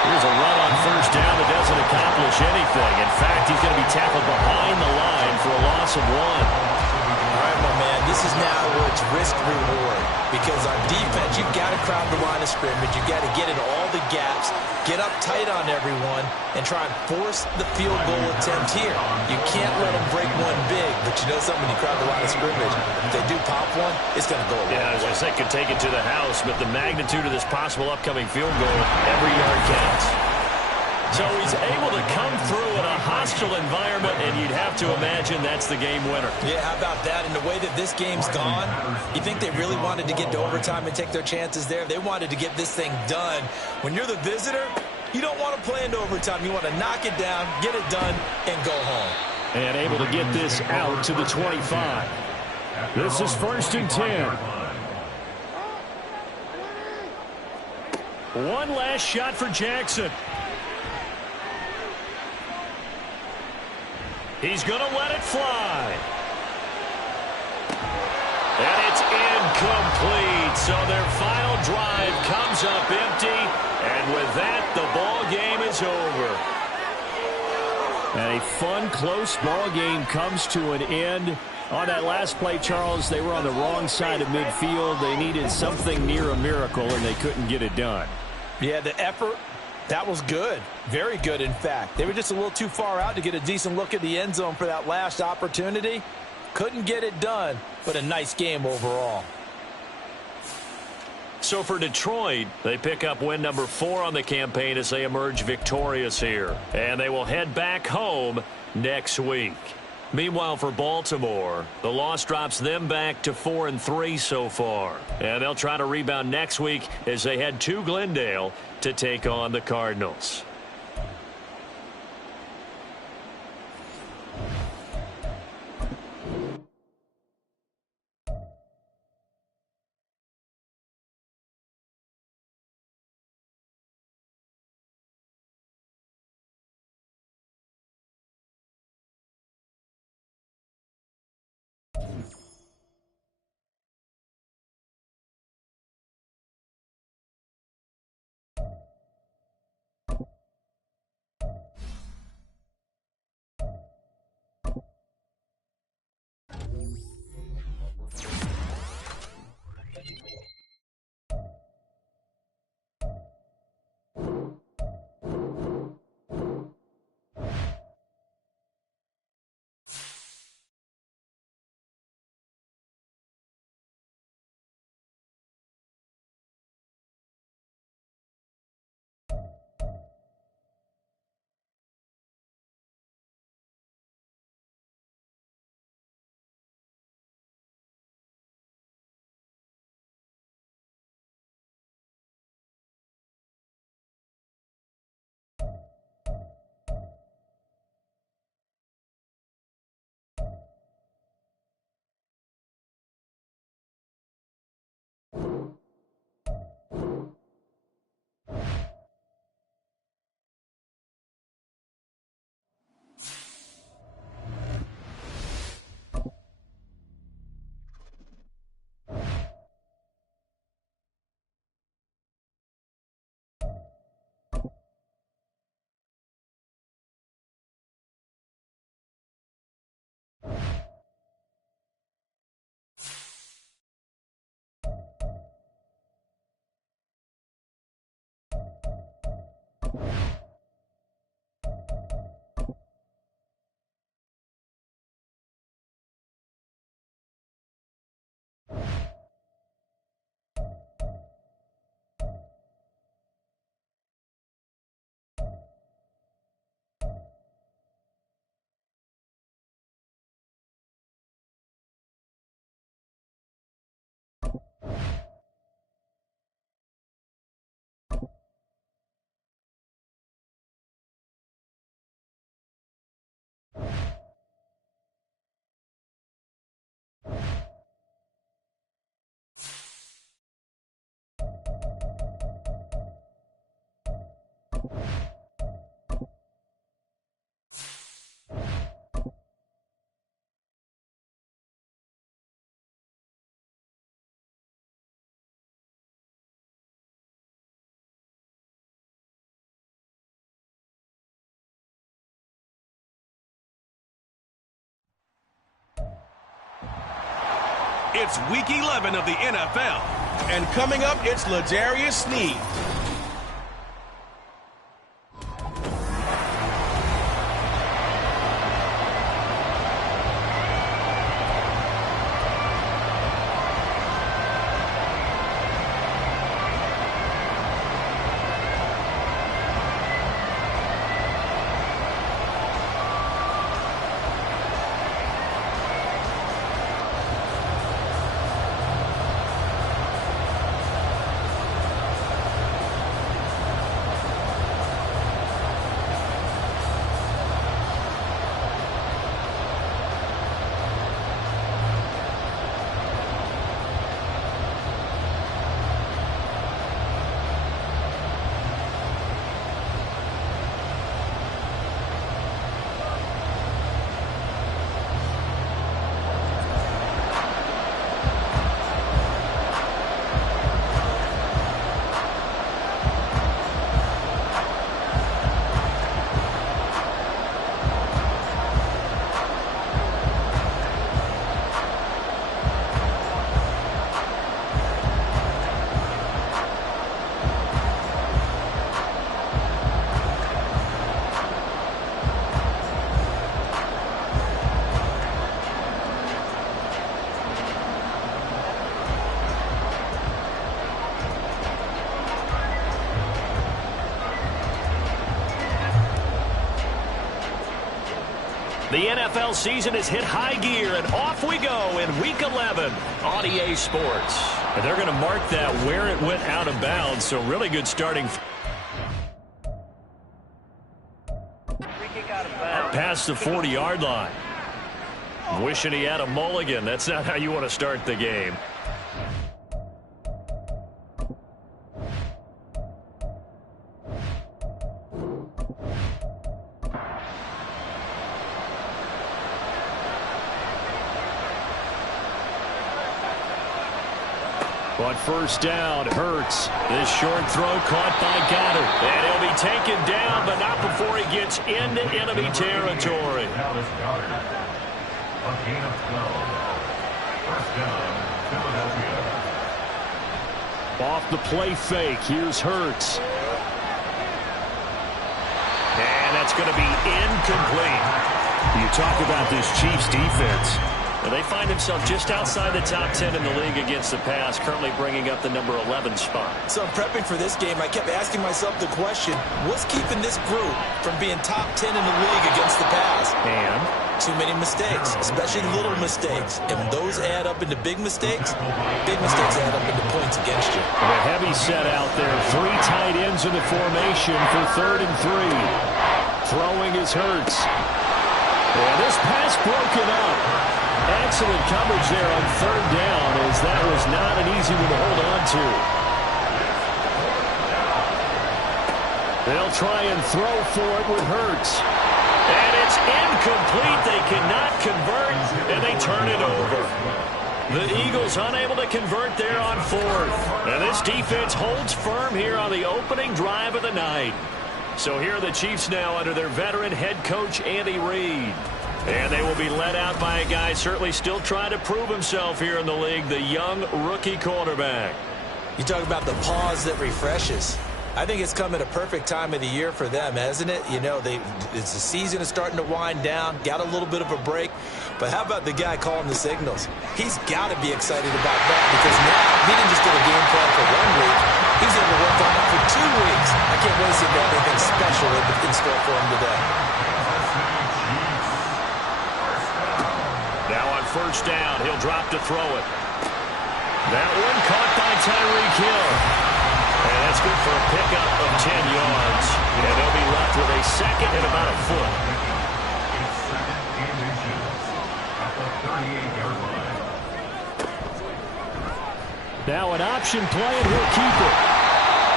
Here's a run on first down that doesn't accomplish anything. In fact, he's going to be tackled behind the line for a loss of 1. All right, my man, this is now where it's risk-reward. Because on defense, you've got to crowd the line of scrimmage. You've got to get into all the gaps, get up tight on everyone, and try and force the field goal attempt here. You can't let them break one big, but you know something, when you crowd the line of scrimmage, if they do pop one, it's going to go away. Yeah, I was going to say, could take it to the house, but the magnitude of this possible upcoming field goal, every yard counts. So he's able to come through in a hostile environment, and you'd have to imagine that's the game winner. Yeah, how about that? And the way that this game's gone, you think they really wanted to get to overtime and take their chances there? They wanted to get this thing done. When you're the visitor, you don't want to play into overtime. You want to knock it down, get it done, and go home. And able to get this out to the 25. This is first and 10. One last shot for Jackson. He's going to let it fly. And it's incomplete. So their final drive comes up empty. And with that, the ball game is over. And a fun, close ball game comes to an end. On that last play, Charles, they were on the wrong side of midfield. They needed something near a miracle, and they couldn't get it done. Yeah, the effort, that was good. Very good, in fact. They were just a little too far out to get a decent look at the end zone for that last opportunity. Couldn't get it done, but a nice game overall. So for Detroit, they pick up win number 4 on the campaign as they emerge victorious here. And they will head back home next week. Meanwhile, for Baltimore, the loss drops them back to 4-3 so far. And they'll try to rebound next week as they head to Glendale to take on the Cardinals. It's Week 11 of the NFL. And coming up, it's L'Jarius Sneed. The NFL season has hit high gear, and off we go in Week 11 on EA Sports. And they're going to mark that where it went out of bounds, so really good starting. Past the 40-yard line. Wishing he had a mulligan. That's not how you want to start the game. On first down, Hurts. This short throw caught by Goddard. And he'll be taken down, but not before he gets into enemy territory. Dallas Goddard. A gain of 12. First down, Philadelphia. Off the play fake, here's Hurts. And that's going to be incomplete. You talk about this Chiefs defense. And they find themselves just outside the top 10 in the league against the pass, currently bringing up the number 11 spot. So I'm prepping for this game. I kept asking myself the question, what's keeping this group from being top 10 in the league against the pass? And too many mistakes, especially little mistakes. And when those add up into big mistakes add up into points against you. a heavy set out there. 3 tight ends in the formation for 3rd and 3. Throwing is Hurts. And this pass broken up. Excellent coverage there on 3rd down, as that was not an easy one to hold on to. They'll try and throw for it with Hurts. And it's incomplete. They cannot convert, and they turn it over. The Eagles unable to convert there on 4th. And this defense holds firm here on the opening drive of the night. So here are the Chiefs now under their veteran head coach, Andy Reid. And they will be led out by a guy certainly still trying to prove himself here in the league, the young rookie quarterback. You talk about the pause that refreshes. I think it's come at a perfect time of the year for them, hasn't it? You know, the season is starting to wind down, got a little bit of a break. But how about the guy calling the signals? He's got to be excited about that because now he didn't just get a game plan for 1 week. He's able to work on it for 2 weeks. I can't wait to see if they have anything special in store for him today. Now on first down, he'll drop to throw it. That one caught by Tyreek Hill. And that's good for a pickup of 10 yards. And they'll be left with a second and about a foot. It's second and inches at the 38-yard line. Now an option play, and he'll keep it.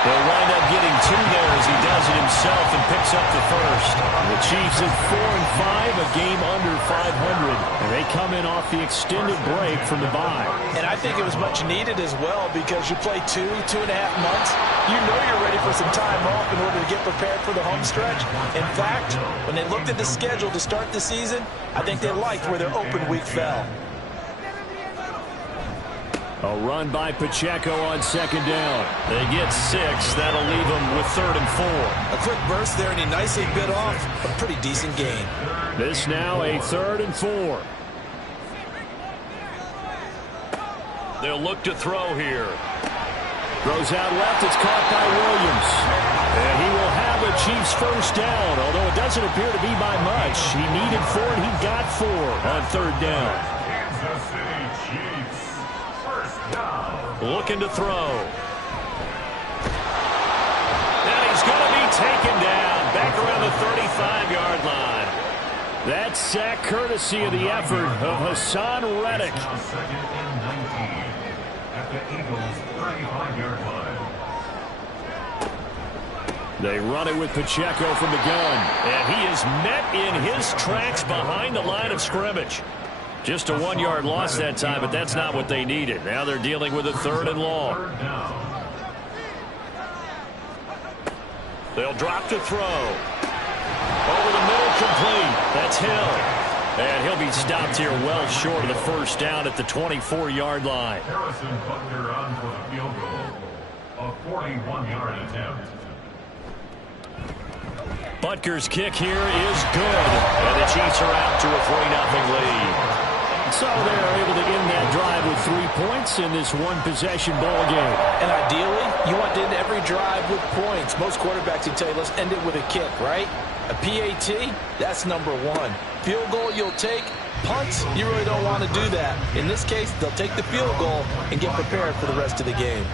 They'll wind up getting 2 there as he does it himself and picks up the first. The Chiefs at 4-5, a game under 500. And they come in off the extended break from the bye. And I think it was much needed as well because you play 2.5 months. You know you're ready for some time off in order to get prepared for the home stretch. In fact, when they looked at the schedule to start the season, I think they liked where their open week fell. A run by Pacheco on second down. They get 6. That'll leave them with 3rd and 4. A quick burst there, and he nicely bit off a pretty decent gain. This now a 3rd and 4. They'll look to throw here. Throws out left. It's caught by Williams. And he will have a Chiefs first down, although it doesn't appear to be by much. He needed 4, and he got 4 on 3rd down. Kansas City Chiefs. Looking to throw. And he's going to be taken down back around the 35-yard line. That sack courtesy of the effort of Hassan Reddick. Now second and 19 at the Eagles' 35-yard line. They run it with Pacheco from the gun. And he is met in his tracks behind the line of scrimmage. Just a 1-yard loss that time, but that's not what they needed. Now they're dealing with a 3rd and long. They'll drop to throw. Over the middle, complete. That's Hill. And he'll be stopped here well short of the first down at the 24-yard line. Harrison Butker on for the field goal. A 41-yard attempt. Butker's kick here is good. And the Chiefs are out to a 3-0 lead. So they're able to end that drive with 3 points in this one-possession ball game. And ideally, you want to end every drive with points. Most quarterbacks would tell you, let's end it with a kick, right? A PAT, that's number 1. Field goal, you'll take. Punts, you really don't want to do that. In this case, they'll take the field goal and get prepared for the rest of the game.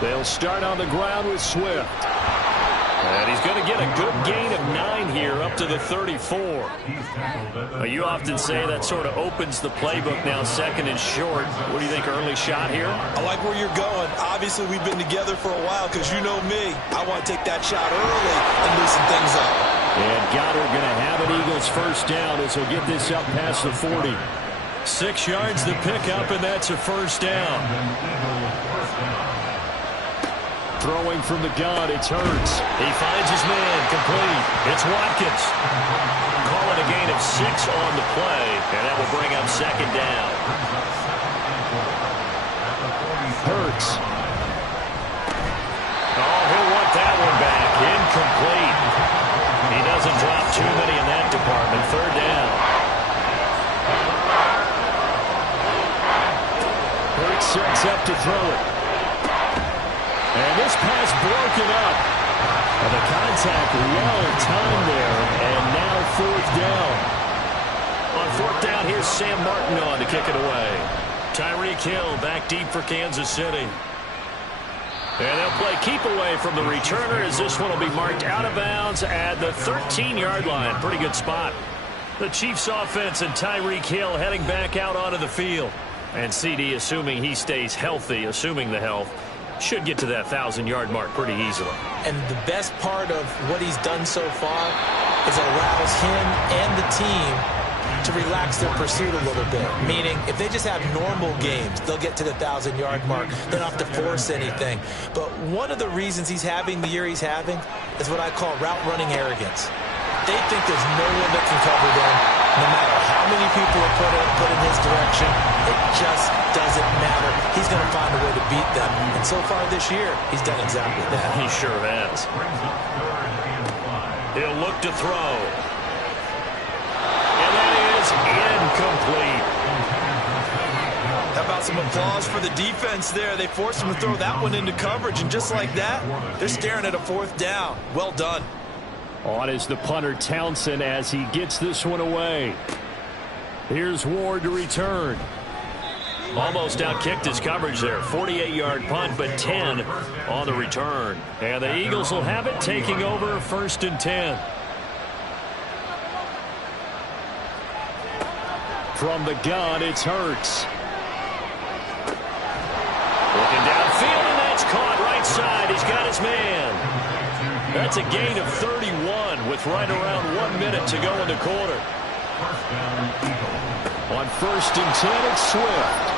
They'll start on the ground with Swift. And he's going to get a good gain of 9 here up to the 34. You often say that sort of opens the playbook now, 2nd and short. What do you think, early shot here? I like where you're going. Obviously, we've been together for a while because you know me. I want to take that shot early and loosen things up. And Goddard going to have an Eagles first down as he'll get this up past the 40. 6 yards to pick up, and that's a first down. Throwing from the gun, it's Hurts. He finds his man, complete. It's Watkins. Call it a gain of 6 on the play, and that will bring up 2nd down. Hurts. Oh, he'll want that one back. Incomplete. He doesn't drop too many in that department. 3rd down. Hurts sets up to throw it. And this pass broken up. And the contact well timed there. And now 4th down. On 4th down, here's Sam Martin on to kick it away. Tyreek Hill back deep for Kansas City. And they'll play keep away from the returner as this one will be marked out of bounds at the 13-yard line. Pretty good spot. The Chiefs offense and Tyreek Hill heading back out onto the field. And CD, assuming he stays healthy, assuming the health, should get to that 1,000-yard mark pretty easily. And the best part of what he's done so far is it allows him and the team to relax their pursuit a little bit. Meaning, if they just have normal games, they'll get to the 1,000-yard mark. They don't have to force anything. But one of the reasons he's having the year he's having is what I call route-running arrogance. They think there's no one that can cover them, no matter how many people are put in his direction. It just so far this year, he's done exactly that. He sure has. He'll look to throw. And that is incomplete. How about some applause for the defense there? They forced him to throw that one into coverage, and just like that, they're staring at a 4th down. Well done. On is the punter, Townsend, as he gets this one away. Here's Ward to return. Almost outkicked his coverage there. 48-yard punt, but 10 on the return. And the Eagles will have it, taking over 1st and 10. From the gun, it's Hurts. Looking downfield, and that's caught right side. He's got his man. That's a gain of 31 with right around 1 minute to go in the quarter. On 1st and 10, it's Swift.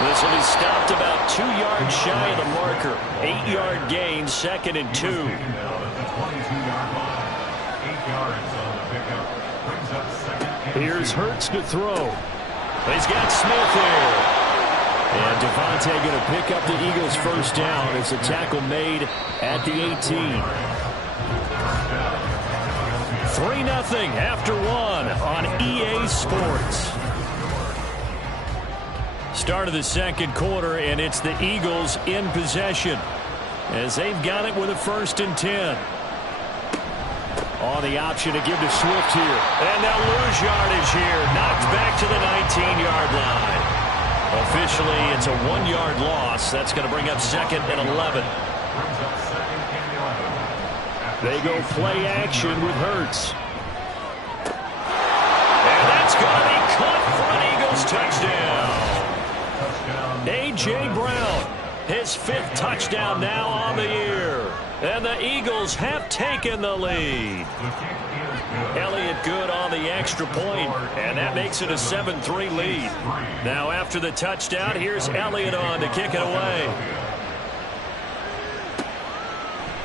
This will be stopped about 2 yards shy of the marker. 8-yard gain, 2nd and 2. Here's Hurts to throw. He's got Smith here. And Devontae going to pick up the Eagles' 1st down. It's a tackle made at the 18. 3-0 after 1 on EA Sports. Start of the 2nd quarter, and it's the Eagles in possession as they've got it with a 1st and 10. On the option to give to Swift here. And they'll lose yardage here. Knocked back to the 19-yard line. Officially, it's a 1-yard loss. That's going to bring up 2nd and 11. They go play action with Hurts. And that's going to be caught for an Eagles touchdown. A.J. Brown, his 5th touchdown now on the year. And the Eagles have taken the lead. Elliott good on the extra point, and that makes it a 7-3 lead. Now after the touchdown, here's Elliott on to kick it away.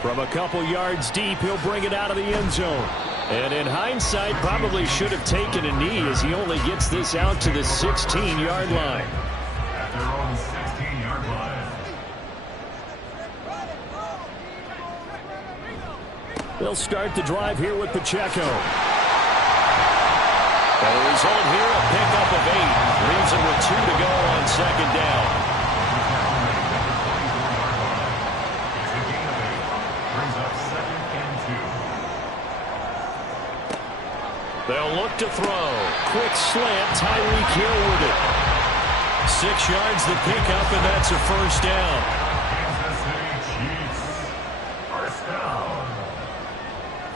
From a couple yards deep, he'll bring it out of the end zone. And in hindsight, probably should have taken a knee as he only gets this out to the 16-yard line. At their own 16-yard line. They'll start the drive here with Pacheco. And the result here, a pickup of 8. Leaves him with 2 to go on 2nd down. They'll look to throw. Quick slant. Tyreek Hill with it. 6 yards the pickup, and that's a 1st down. Kansas City Chiefs. 1st down.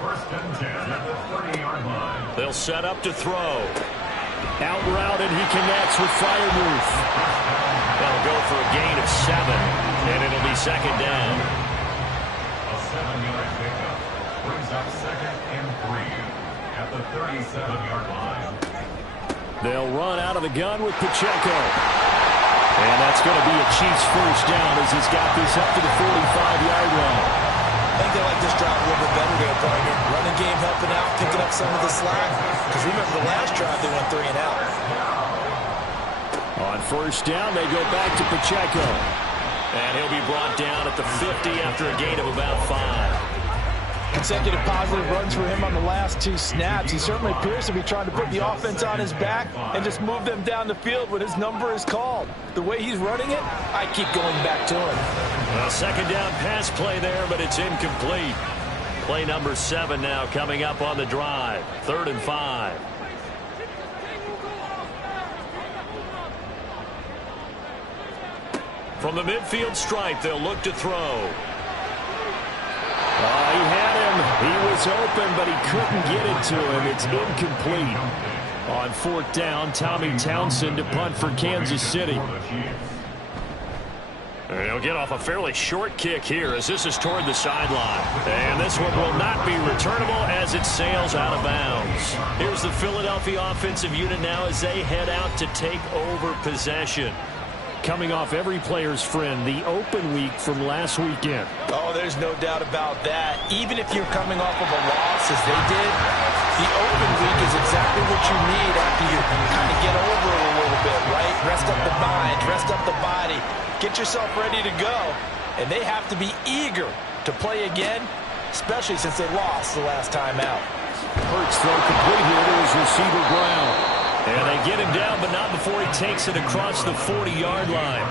1st and 10 at the 30-yard line. They'll set up to throw. Out route, and he connects with Freiermuth. That'll go for a gain of 7, and it'll be 2nd down. A 7-yard pickup brings up 2nd and 3. At the 37-yard line. They'll run out of the gun with Pacheco. And that's going to be a Chiefs 1st down as he's got this up to the 45-yard line. I think they like this drive a little bit better there, partner. Running game helping out, picking up some of the slack. Because remember the last drive, they went 3 and out. On 1st down, they go back to Pacheco. And he'll be brought down at the 50 after a gain of about 5. Consecutive positive runs for him on the last 2 snaps. He certainly appears to be trying to put the offense on his back and just move them down the field when his number is called. The way he's running it, I keep going back to him. Well, 2nd down pass play there, but it's incomplete. Play number 7 now coming up on the drive. 3rd and 5. From the midfield stripe, they'll look to throw. He had him. He was open, but he couldn't get it to him. It's incomplete. On 4th down, Tommy Townsend to punt for Kansas City. And he'll get off a fairly short kick here as this is toward the sideline. And this one will not be returnable as it sails out of bounds. Here's the Philadelphia offensive unit now as they head out to take over possession. Coming off every player's friend, the open week from last weekend. Oh, there's no doubt about that. Even if you're coming off of a loss as they did, the open week is exactly what you need after you kind of get over it a little bit, right? rest up the mind, rest up the body, get yourself ready to go. And they have to be eager to play again, especially since they lost the last time out. Hurts throw complete here to his receiver Brown. And they get him down, but not before he takes it across the 40-yard line.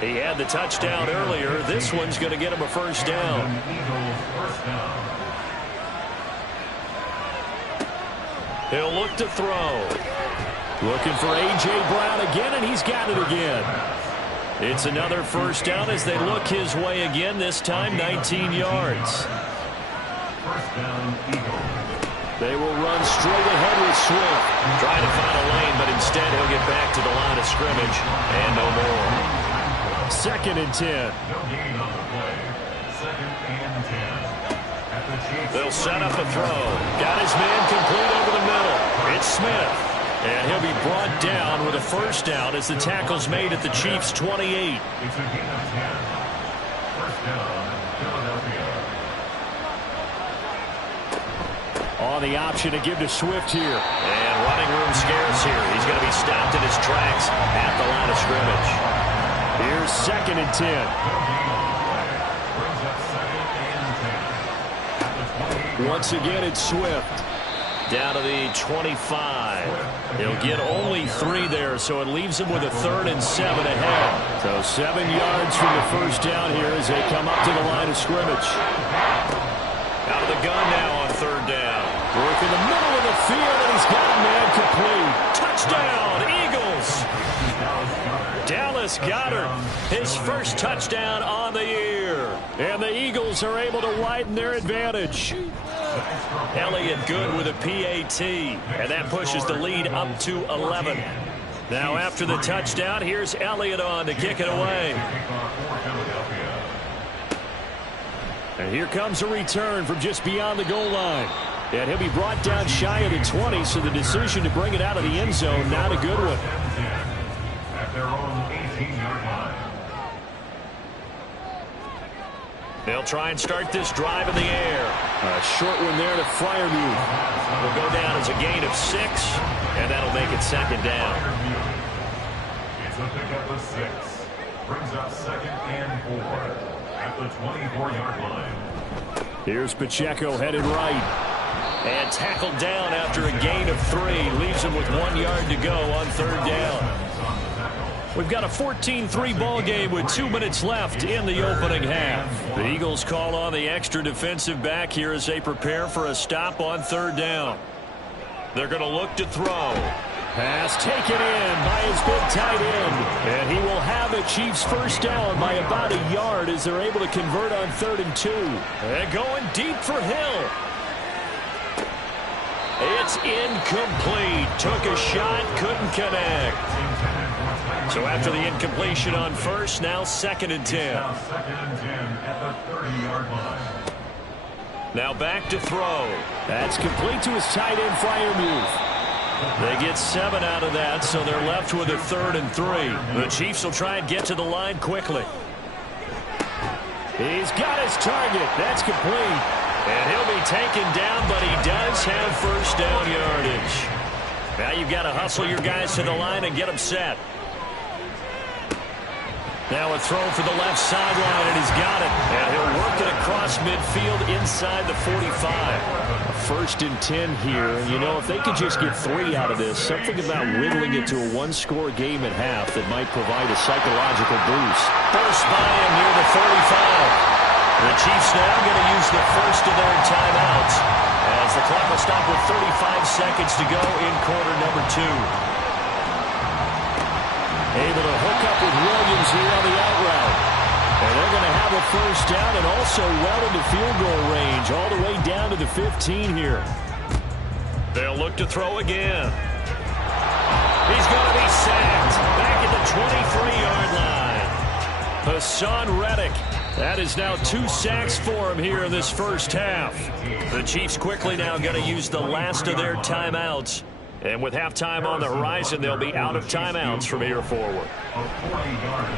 He had the touchdown earlier. This one's going to get him a first down. He'll look to throw. Looking for A.J. Brown again, and he's got it again. It's another first down as they look his way again, this time 19 yards. First down, Eagles. They will run straight ahead with Swift. Trying to find a lane, but instead he'll get back to the line of scrimmage and no more. 2nd and 10. No gain on the play. 2nd and 10. At the Chiefs. They'll set up a throw. Got his man complete over the middle. It's Smith. And he'll be brought down with a first down as the tackle's made at the Chiefs' 28. It's a gain of 10. First down, Philadelphia. On the option to give to Swift here. And running room scarce here. He's going to be stopped in his tracks at the line of scrimmage. Here's 2nd and 10. Once again, it's Swift. Down to the 25. He'll get only 3 there, so it leaves him with a 3rd and 7 ahead. So 7 yards from the first down here as they come up to the line of scrimmage. Out of the gun now on 3rd down. Work in the middle of the field, and he's got a man complete. Touchdown, Eagles! Dallas Goedert, his first touchdown on the year. And the Eagles are able to widen their advantage. Elliott good with a PAT, and that pushes the lead up to 11. Now after the touchdown, here's Elliott on to kick it away. And here comes a return from just beyond the goal line. And he'll be brought down shy of the 20, so the decision to bring it out of the end zone, not a good one. At their own 18-yard line. They'll try and start this drive in the air. A short one there to Freiermuth. Will go down as a gain of 6, and that'll make it 2nd down. It's a pickup of 6. Brings up 2nd and 4 at the 24-yard line. Here's Pacheco headed right. And tackled down after a gain of 3. Leaves him with 1 yard to go on 3rd down. We've got a 14-3 ball game with 2 minutes left in the opening half. The Eagles call on the extra defensive back here as they prepare for a stop on 3rd down. They're going to look to throw. Pass taken in by his big tight end. And he will have the Chiefs first down by about a yard as they're able to convert on 3rd and 2. And going deep for Hill. It's incomplete. Took a shot, couldn't connect. So after the incompletion on first, now 2nd and 10. Now 2nd and 10 at the 30-yard line. Now back to throw. That's complete to his tight end, Freiermuth. They get 7 out of that, so they're left with a 3rd and 3. The Chiefs will try and get to the line quickly. He's got his target. That's complete. And he'll be taken down, but he does have first down yardage. Now you've got to hustle your guys to the line and get them set. Now a throw for the left sideline, and he's got it. And he'll work it across midfield inside the 45. A 1st and 10 here. And, you know, if they could just get 3 out of this, something about whittling it to a 1-score game at half that might provide a psychological boost. First by him near the 45. The Chiefs now going to use the first of their timeouts as the clock will stop with 35 seconds to go in quarter number 2. Able to hook up with Williams here on the out route. And they're going to have a first down and also well into field goal range all the way down to the 15 here. They'll look to throw again. He's going to be sacked back at the 23-yard line. Hassan Reddick. That is now 2 sacks for him here in this first half. The Chiefs quickly now going to use the last of their timeouts. And with halftime on the horizon, they'll be out of timeouts from here forward.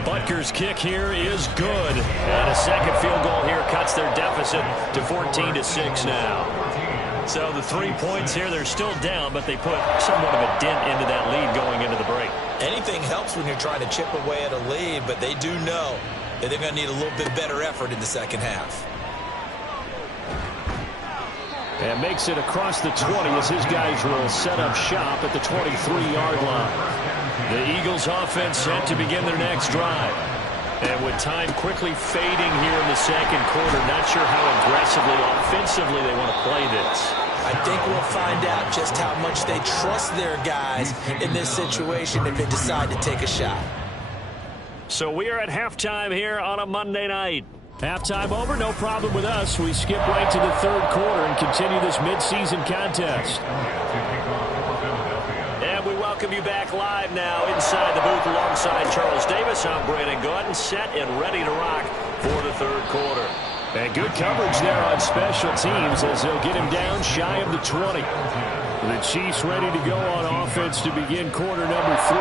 Butker's kick here is good. And a second field goal here cuts their deficit to 14-6 now. So the 3 points here, they're still down, but they put somewhat of a dent into that lead going into the break. Anything helps when you're trying to chip away at a lead, but they do know that they're going to need a little bit better effort in the second half. And makes it across the 20 as his guys will set up shop at the 23-yard line. The Eagles offense set to begin their next drive. And with time quickly fading here in the second quarter, not sure how aggressively, offensively they want to play this. I think we'll find out just how much they trust their guys in this situation if they decide to take a shot. So we are at halftime here on a Monday night. Halftime over, no problem with us. We skip right to the third quarter and continue this midseason contest. And we welcome you back live now inside the booth alongside Charles Davis. I'm Brandon Gaudin, set and ready to rock for the third quarter. And good coverage there on special teams as they'll get him down shy of the 20. The Chiefs ready to go on offense to begin quarter number 3.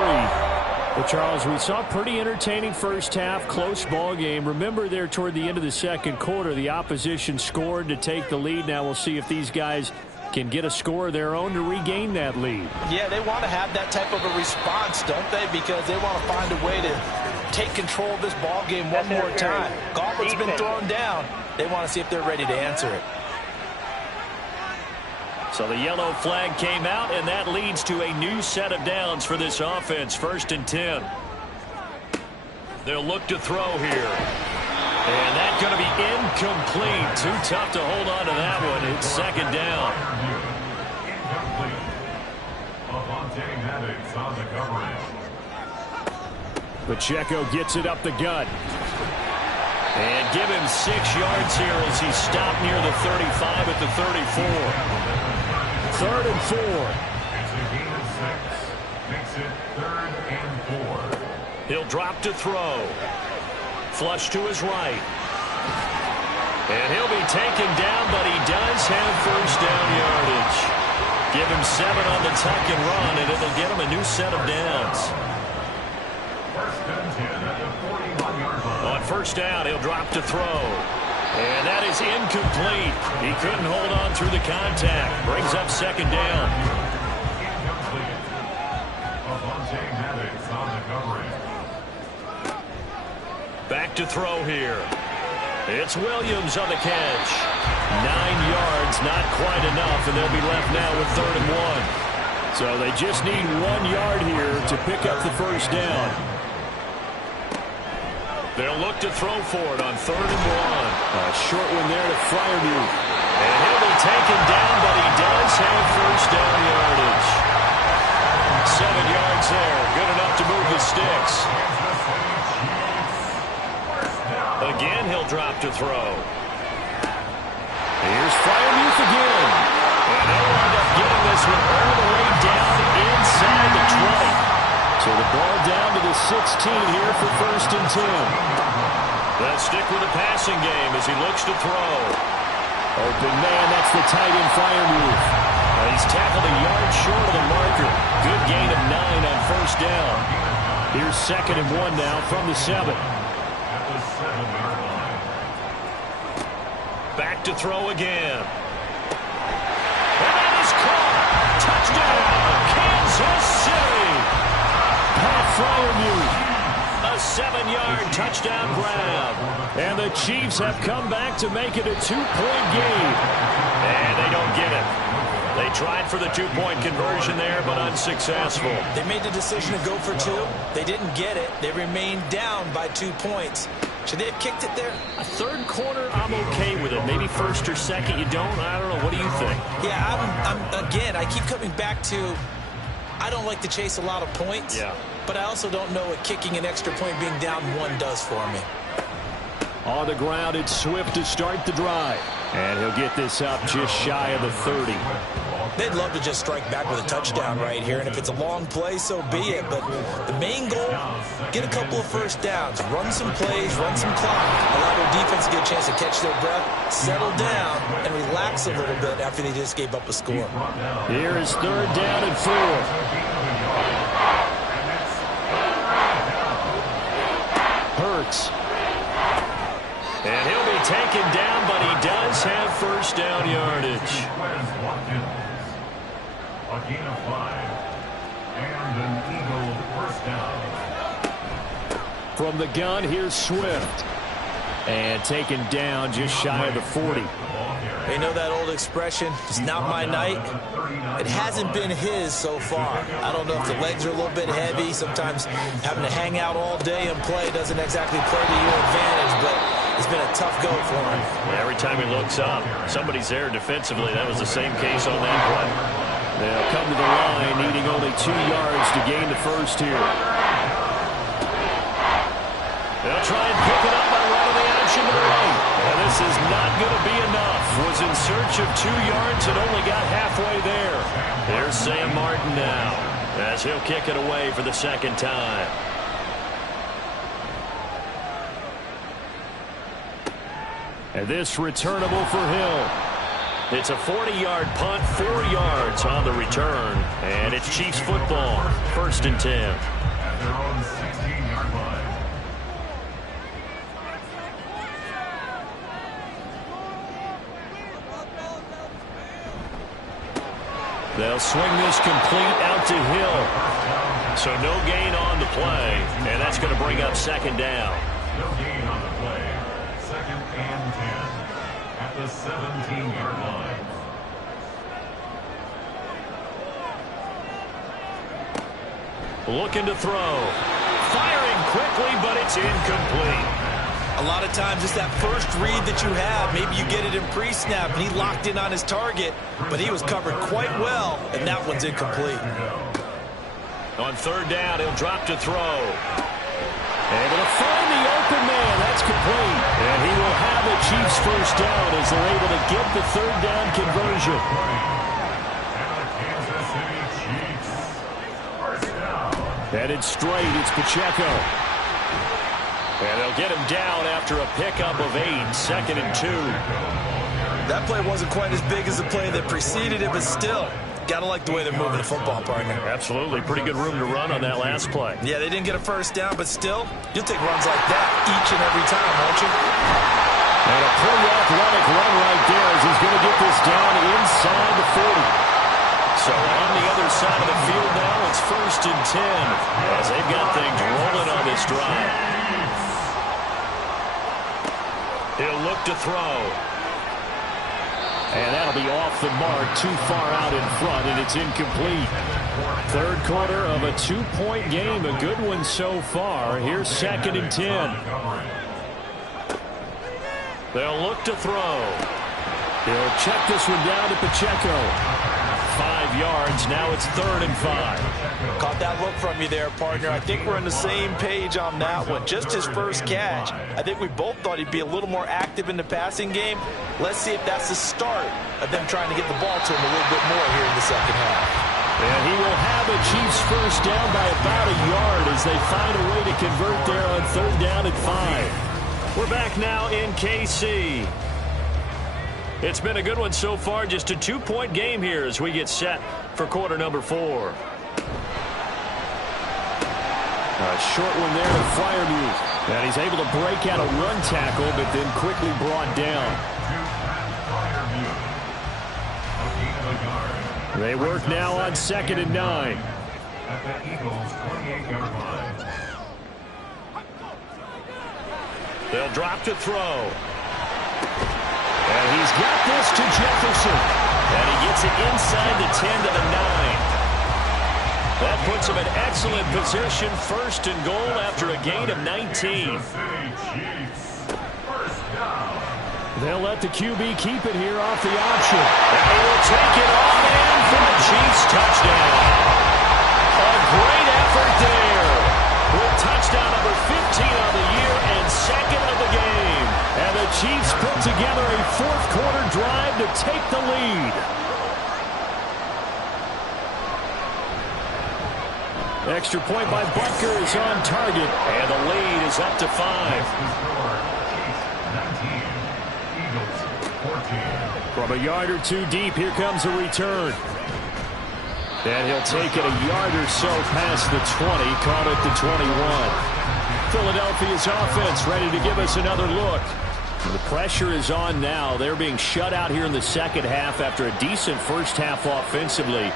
Well, Charles, we saw a pretty entertaining first half, close ball game. Remember there toward the end of the second quarter, the opposition scored to take the lead. Now we'll see if these guys can get a score of their own to regain that lead. Yeah, they want to have that type of a response, don't they? Because they want to find a way to take control of this ball game one more time. Gauntlet's been thrown down. They want to see if they're ready to answer it. So the yellow flag came out, and that leads to a new set of downs for this offense. 1st and 10. They'll look to throw here. And that's going to be incomplete. Too tough to hold on to that one. It's second down. Incomplete. Avonte Maddox on the coverage. Pacheco gets it up the gut. And give him 6 yards here as he's stopped near the 35 at the 34. 3rd and 4. It's a gain of 6. Makes it 3rd and 4. He'll drop to throw. Flush to his right. And he'll be taken down, but he does have first down yardage. Give him 7 on the tuck and run, and it'll get him a new set of downs. 1st and 10 at the 41-yard line. On first down, he'll drop to throw. And that is incomplete. He couldn't hold on through the contact. Brings up second down. Incomplete. Avonte Maddox on the coverage. Back to throw here. It's Williams on the catch. 9 yards, not quite enough, and they'll be left now with 3rd and 1. So they just need 1 yard here to pick up the first down. They'll look to throw for it on 3rd and 1. A short one there to Freiermuth. And he'll be taken down, but he does have first down yardage. 7 yards there. Good enough to move the sticks. Again, he'll drop to throw. Here's Freiermuth again. And they'll wind up getting this one all the way down inside the 20. So the ball down to the 16 here for 1st and 10. They'll stick with the passing game as he looks to throw. Open man, that's the tight end Freiermuth. He's tackled a yard short of the marker. Good gain of 9 on first down. Here's 2nd and 1 now from the 7. At the 7-yard line. Back to throw again. And that is caught. Touchdown, Kansas City. Pat Freiermuth. A 7-yard touchdown grab. And the Chiefs have come back to make it a 2-point game. And they don't get it. They tried for the 2-point conversion there, but unsuccessful. They made the decision to go for 2. They didn't get it. They remained down by 2 points. Should they have kicked it there? A third quarter, I'm okay with it. Maybe first or second, you don't. I don't know. What do you think? Yeah, again, I keep coming back to I don't like to chase a lot of points. Yeah. But I also don't know what kicking an extra point being down 1 does for me. On the ground, it's Swift to start the drive. And he'll get this up just shy of the 30. They'd love to just strike back with a touchdown right here, and if it's a long play, so be it. But the main goal, get a couple of first downs, run some plays, run some clock, allow their defense to get a chance to catch their breath, settle down, and relax a little bit after they just gave up a score. Here is 3rd down and 4. Hurts. And he'll be taken down, but he does have first down yardage. A gain of 5. And an Eagle first down. From the gun, here's Swift. And taken down just shy of the 40. You know that old expression, it's not my night? It hasn't been his so far. I don't know if the legs are a little bit heavy. Sometimes having to hang out all day and play doesn't exactly play to your advantage, but it's been a tough go for him. Every time he looks up, somebody's there defensively. That was the same case on that play. They'll come to the line, needing only 2 yards to gain the first here. They'll try and pick it up by running the option to the right. And this is not going to be enough. Was in search of 2 yards and only got halfway there. There's Sam Martin now, as he'll kick it away for the second time. And this returnable for Hill. It's a 40-yard punt, 4 yards on the return. And it's Chiefs football, 1st and 10. At their own 16-yard line. They'll swing this complete out to Hill. So no gain on the play, and that's going to bring up 2nd down. No gain on the play. 2nd and 10 at the 17-yard line. Looking to throw. Firing quickly, but it's incomplete. A lot of times it's that first read that you have. Maybe you get it in pre-snap, and he locked in on his target, but he was covered quite well, and that one's incomplete. On 3rd down, he'll drop to throw. Able to find the open man. That's complete. And he will have a Chiefs first down as they're able to get the 3rd down conversion. Kansas City Chiefs. First down. Headed straight, it's Pacheco. And they'll get him down after a pickup of 8, 2nd and 2. That play wasn't quite as big as the play that preceded it, but still, got to like the way they're moving the football, partner. Absolutely. Pretty good room to run on that last play. Yeah, they didn't get a first down, but still, you'll take runs like that each and every time, won't you? And a pretty athletic run right there as he's going to get this down inside the 40. So on the other side of the field now, it's 1st and 10 as they've got things rolling on this drive. He'll look to throw. And that'll be off the mark, too far out in front, and it's incomplete. 3rd quarter of a 2-point game, a good one so far. Here's 2nd and 10. They'll look to throw. He'll check this one down to Pacheco. 5 yards, now it's 3rd and 5. Caught that look from you there, partner. I think we're on the same page on that one. Just his first catch. I think we both thought he'd be a little more active in the passing game. Let's see if that's the start of them trying to get the ball to him a little bit more here in the second half. And he will have a Chiefs first down by about a yard as they find a way to convert there on 3rd down and 5. We're back now in KC. It's been a good one so far, just a 2-point game here as we get set for quarter number 4. A short one there to Freiermuth. And he's able to break out a run tackle, but then quickly brought down. They work now on 2nd and 9. At the Eagles' 28-yard line. They'll drop to throw. And he's got this to Jefferson. And he gets it inside the 10 to the 9. That puts him in excellent position, 1st and goal after a gain of 19. They'll let the QB keep it here off the option. And they will take it on in for the Chiefs touchdown. A great effort there. With touchdown number 15 on the year and 2nd of the game. And the Chiefs put together a 4th quarter drive to take the lead. Extra point by Butker is on target. And the lead is up to 5. From a yard or 2 deep, here comes a return. And he'll take it a yard or so past the 20, caught at the 21. Philadelphia's offense ready to give us another look. The pressure is on now. They're being shut out here in the second half after a decent first half offensively.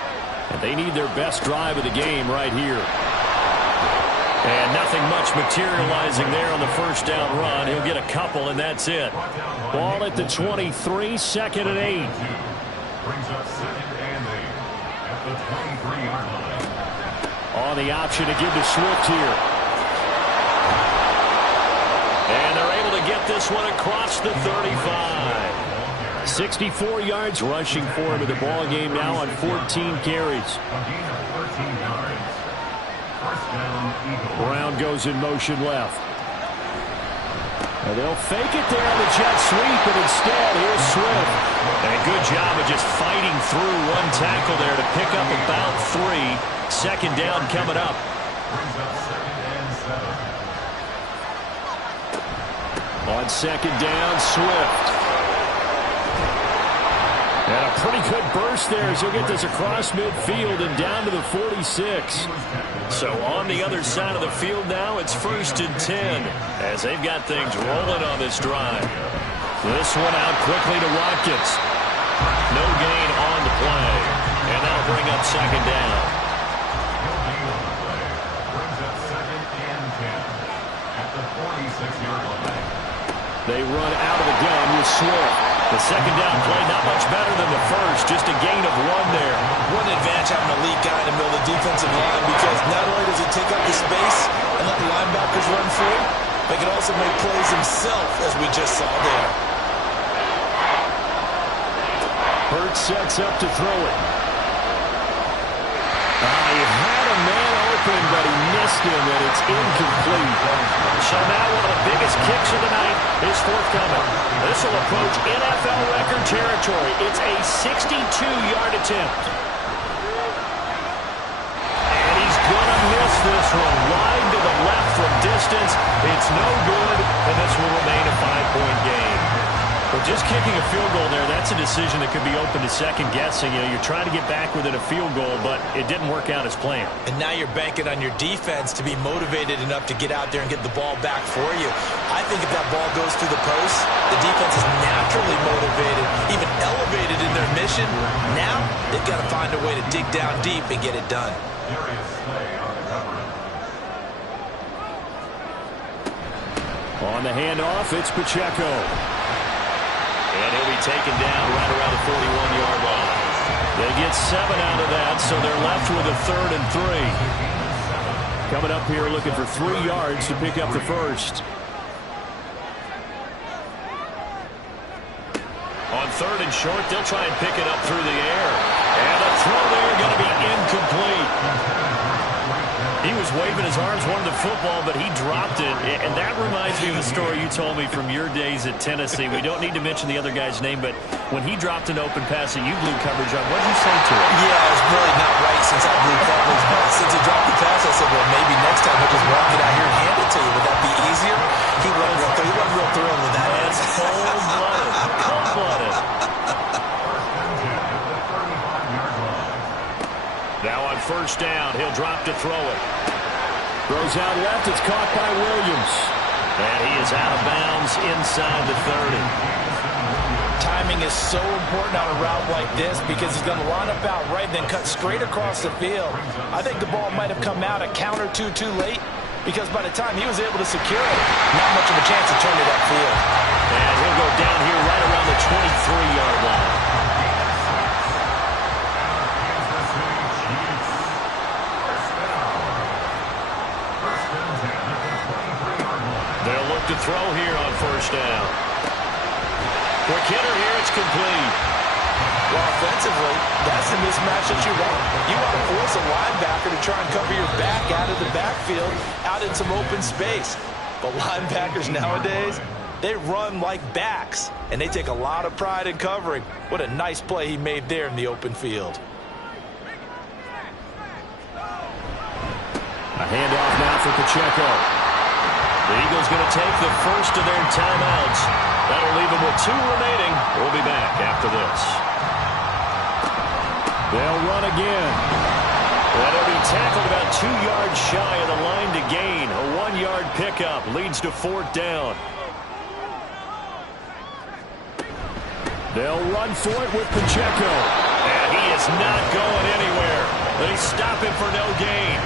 And they need their best drive of the game right here. And nothing much materializing there on the first down run. He'll get a couple, and that's it. Ball at the 23, 2nd and 8. Brings up 2nd and 8 at the 23-yard line. On the option to give to Swift here. And they're able to get this one across the 35. 64 yards rushing for him in the ball game now on 14 carries. Brown goes in motion left. And they'll fake it there on the jet sweep, but instead, here's Swift. And a good job of just fighting through one tackle there to pick up about 3. Second down coming up. On second down, Swift. And a pretty good burst there as he'll get this across midfield and down to the 46. So on the other side of the field now, it's 1st and 10 as they've got things rolling on this drive. This one out quickly to Watkins. No gain on the play. And that'll bring up second down. They run out of the gun with Swift. The second down play not much better than the first, just a gain of 1 there. What an advantage having an elite guy in the middle of the defensive line, because not only does he take up the space and let the linebackers run free, but he can also make plays himself, as we just saw there. Hurts sets up to throw it. He had a man open, but he missed him, and it's incomplete. So now one of the biggest kicks of the night is forthcoming. This will approach NFL record territory. It's a 62-yard attempt. And he's going to miss this one wide to the left from distance. It's no good, and this will remain a 5-point game. But just kicking a field goal there, that's a decision that could be open to second guessing. You know, you're trying to get back within a field goal, but it didn't work out as planned. And now you're banking on your defense to be motivated enough to get out there and get the ball back for you. I think if that ball goes through the post, the defense is naturally motivated, even elevated in their mission. Now they've got to find a way to dig down deep and get it done. On the handoff, it's Pacheco. And he'll be taken down right around the 41-yard line. They get 7 out of that, so they're left with a 3rd and 3. Coming up here looking for 3 yards to pick up the first. On 3rd and short, they'll try and pick it up through the air. And the throw there going to be incomplete. He was waving his arms, wanted the football, but he dropped it. And that reminds me of the story you told me from your days at Tennessee. We don't need to mention the other guy's name, but when he dropped an open pass that you blew coverage on, what did you say to him? Yeah, it was really not right since I blew coverage, but since he dropped the pass, I said, well, maybe next time I'll just walk it out here and hand it to you. Would that be easier? He wasn't real thrilled with that. That's cold-blooded. Cold-blooded. Now on first down, he'll drop to throw it. Throws out left, it's caught by Williams. And he is out of bounds inside the 30. Timing is so important on a route like this because he's going to line up out right and then cut straight across the field. I think the ball might have come out a count or two too late because by the time he was able to secure it, not much of a chance to turn it upfield. And he'll go down here right around the 23-yard line. They'll look to throw here on first down. Quick hitter here, it's complete. Well, offensively, that's the mismatch that you want. You want to force a linebacker to try and cover your back out of the backfield, out in some open space. But linebackers nowadays, they run like backs, and they take a lot of pride in covering. What a nice play he made there in the open field. A handoff now for Pacheco. The Eagles going to take the first of their timeouts. That'll leave them with 2 remaining. We'll be back after this. They'll run again. That'll be tackled about 2 yards shy of the line to gain. A 1-yard pickup leads to 4th down. They'll run for it with Pacheco. And he is not going anywhere. They stop him for no gain.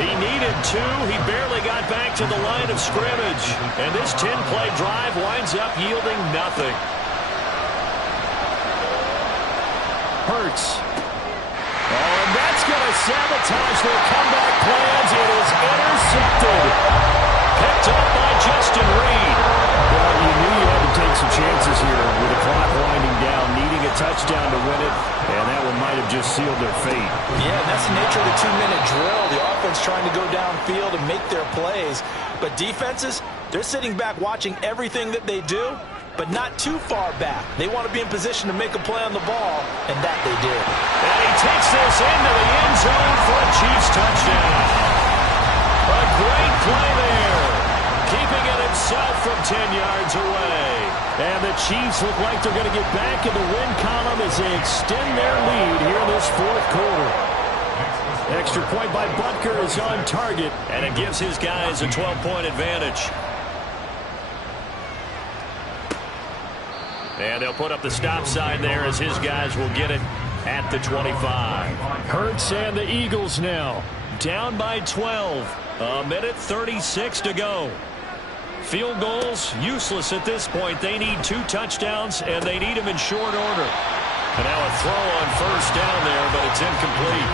He needed 2. He barely got back to the line of scrimmage. And this 10-play drive winds up yielding nothing. Hurts. Oh, and that's going to sabotage their comeback plans. It is intercepted. Picked up by Justin Reed. Well, you knew you had to take some chances here with the clock winding down, needing a touchdown to win it, and that one might have just sealed their fate. Yeah, and that's the nature of the 2-minute drill. The offense trying to go downfield and make their plays. But defenses, they're sitting back watching everything that they do, but not too far back. They want to be in position to make a play on the ball, and that they did. And he takes this into the end zone for a Chiefs touchdown. A great play there, keeping it himself from 10 yards away. And the Chiefs look like they're going to get back in the win column as they extend their lead here in this fourth quarter. Extra point by Butker is on target, and it gives his guys a 12-point advantage. And they'll put up the stop sign there as his guys will get it at the 25. Hurts and the Eagles now down by 12. A minute 36 to go. Field goals useless at this point. They need 2 touchdowns, and they need them in short order. And now a throw on first down there, but it's incomplete.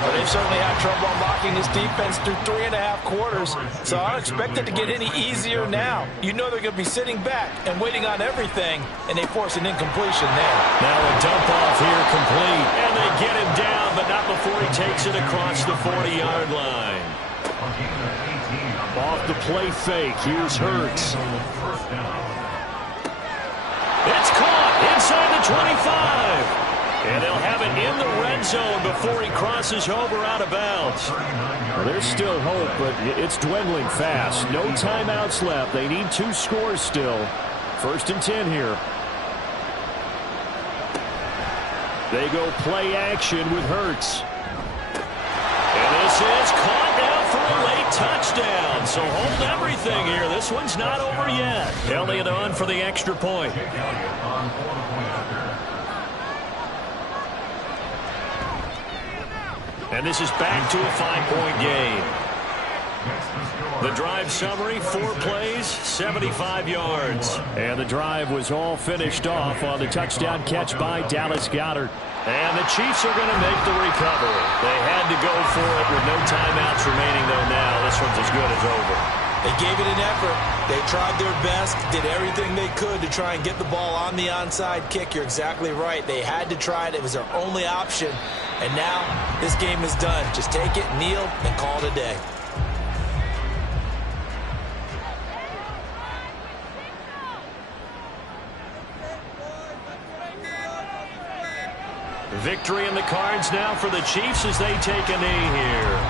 Well, they've certainly had trouble unlocking this defense through 3.5 quarters, so I don't expect it to get any easier now. You know they're going to be sitting back and waiting on everything, and they force an incompletion there. Now a dump off here complete, and they get him down, but not before he takes it across the 40-yard line. Off the play fake, here's Hurts. It's caught inside the 25. And they'll have it in the red zone before he crosses over out of bounds. Well, there's still hope, but it's dwindling fast. No timeouts left. They need 2 scores still. 1st and 10 here. They go play action with Hurts. And this is caught now for a late touchdown. So hold everything here. This one's not over yet. Elliott on for the extra point. And this is back to a 5-point game. The drive summary, 4 plays, 75 yards. And the drive was all finished off on the touchdown catch by Dallas Goedert. And the Chiefs are going to make the recovery. They had to go for it with no timeouts remaining, though, now. This one's as good as over. They gave it an effort. They tried their best, did everything they could to try and get the ball on the onside kick. You're exactly right. They had to try it. It was their only option. And now this game is done. Just take it, kneel, and call it a day. Victory in the cards now for the Chiefs as they take a knee here.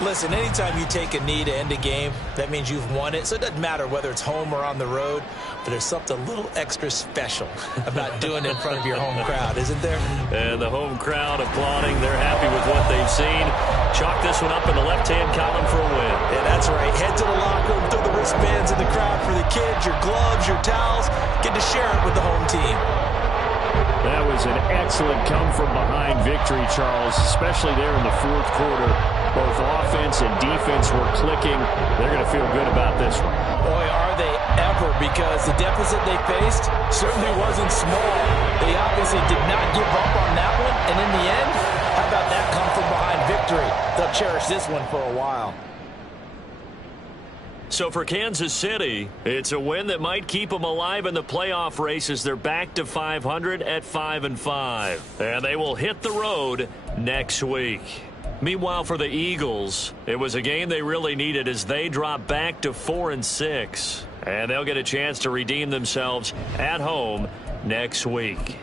Listen, anytime you take a knee to end a game, that means you've won it. So it doesn't matter whether it's home or on the road, but there's something a little extra special about doing it in front of your home crowd, isn't there? And the home crowd applauding. They're happy with what they've seen. Chalk this one up in the left-hand column for a win. Yeah, that's right. Head to the locker room, throw the wristbands in the crowd for the kids, your gloves, your towels. Get to share it with the home team. That was an excellent come-from-behind victory, Charles, especially there in the fourth quarter. Both offense and defense were clicking. They're going to feel good about this one. Boy, are they ever, because the deficit they faced certainly wasn't small. They obviously did not give up on that one, and in the end, how about that come-from-behind victory? They'll cherish this one for a while. So for Kansas City, it's a win that might keep them alive in the playoff race as they're back to 500 at 5-5. And they will hit the road next week. Meanwhile, for the Eagles, it was a game they really needed as they drop back to 4-6. And they'll get a chance to redeem themselves at home next week.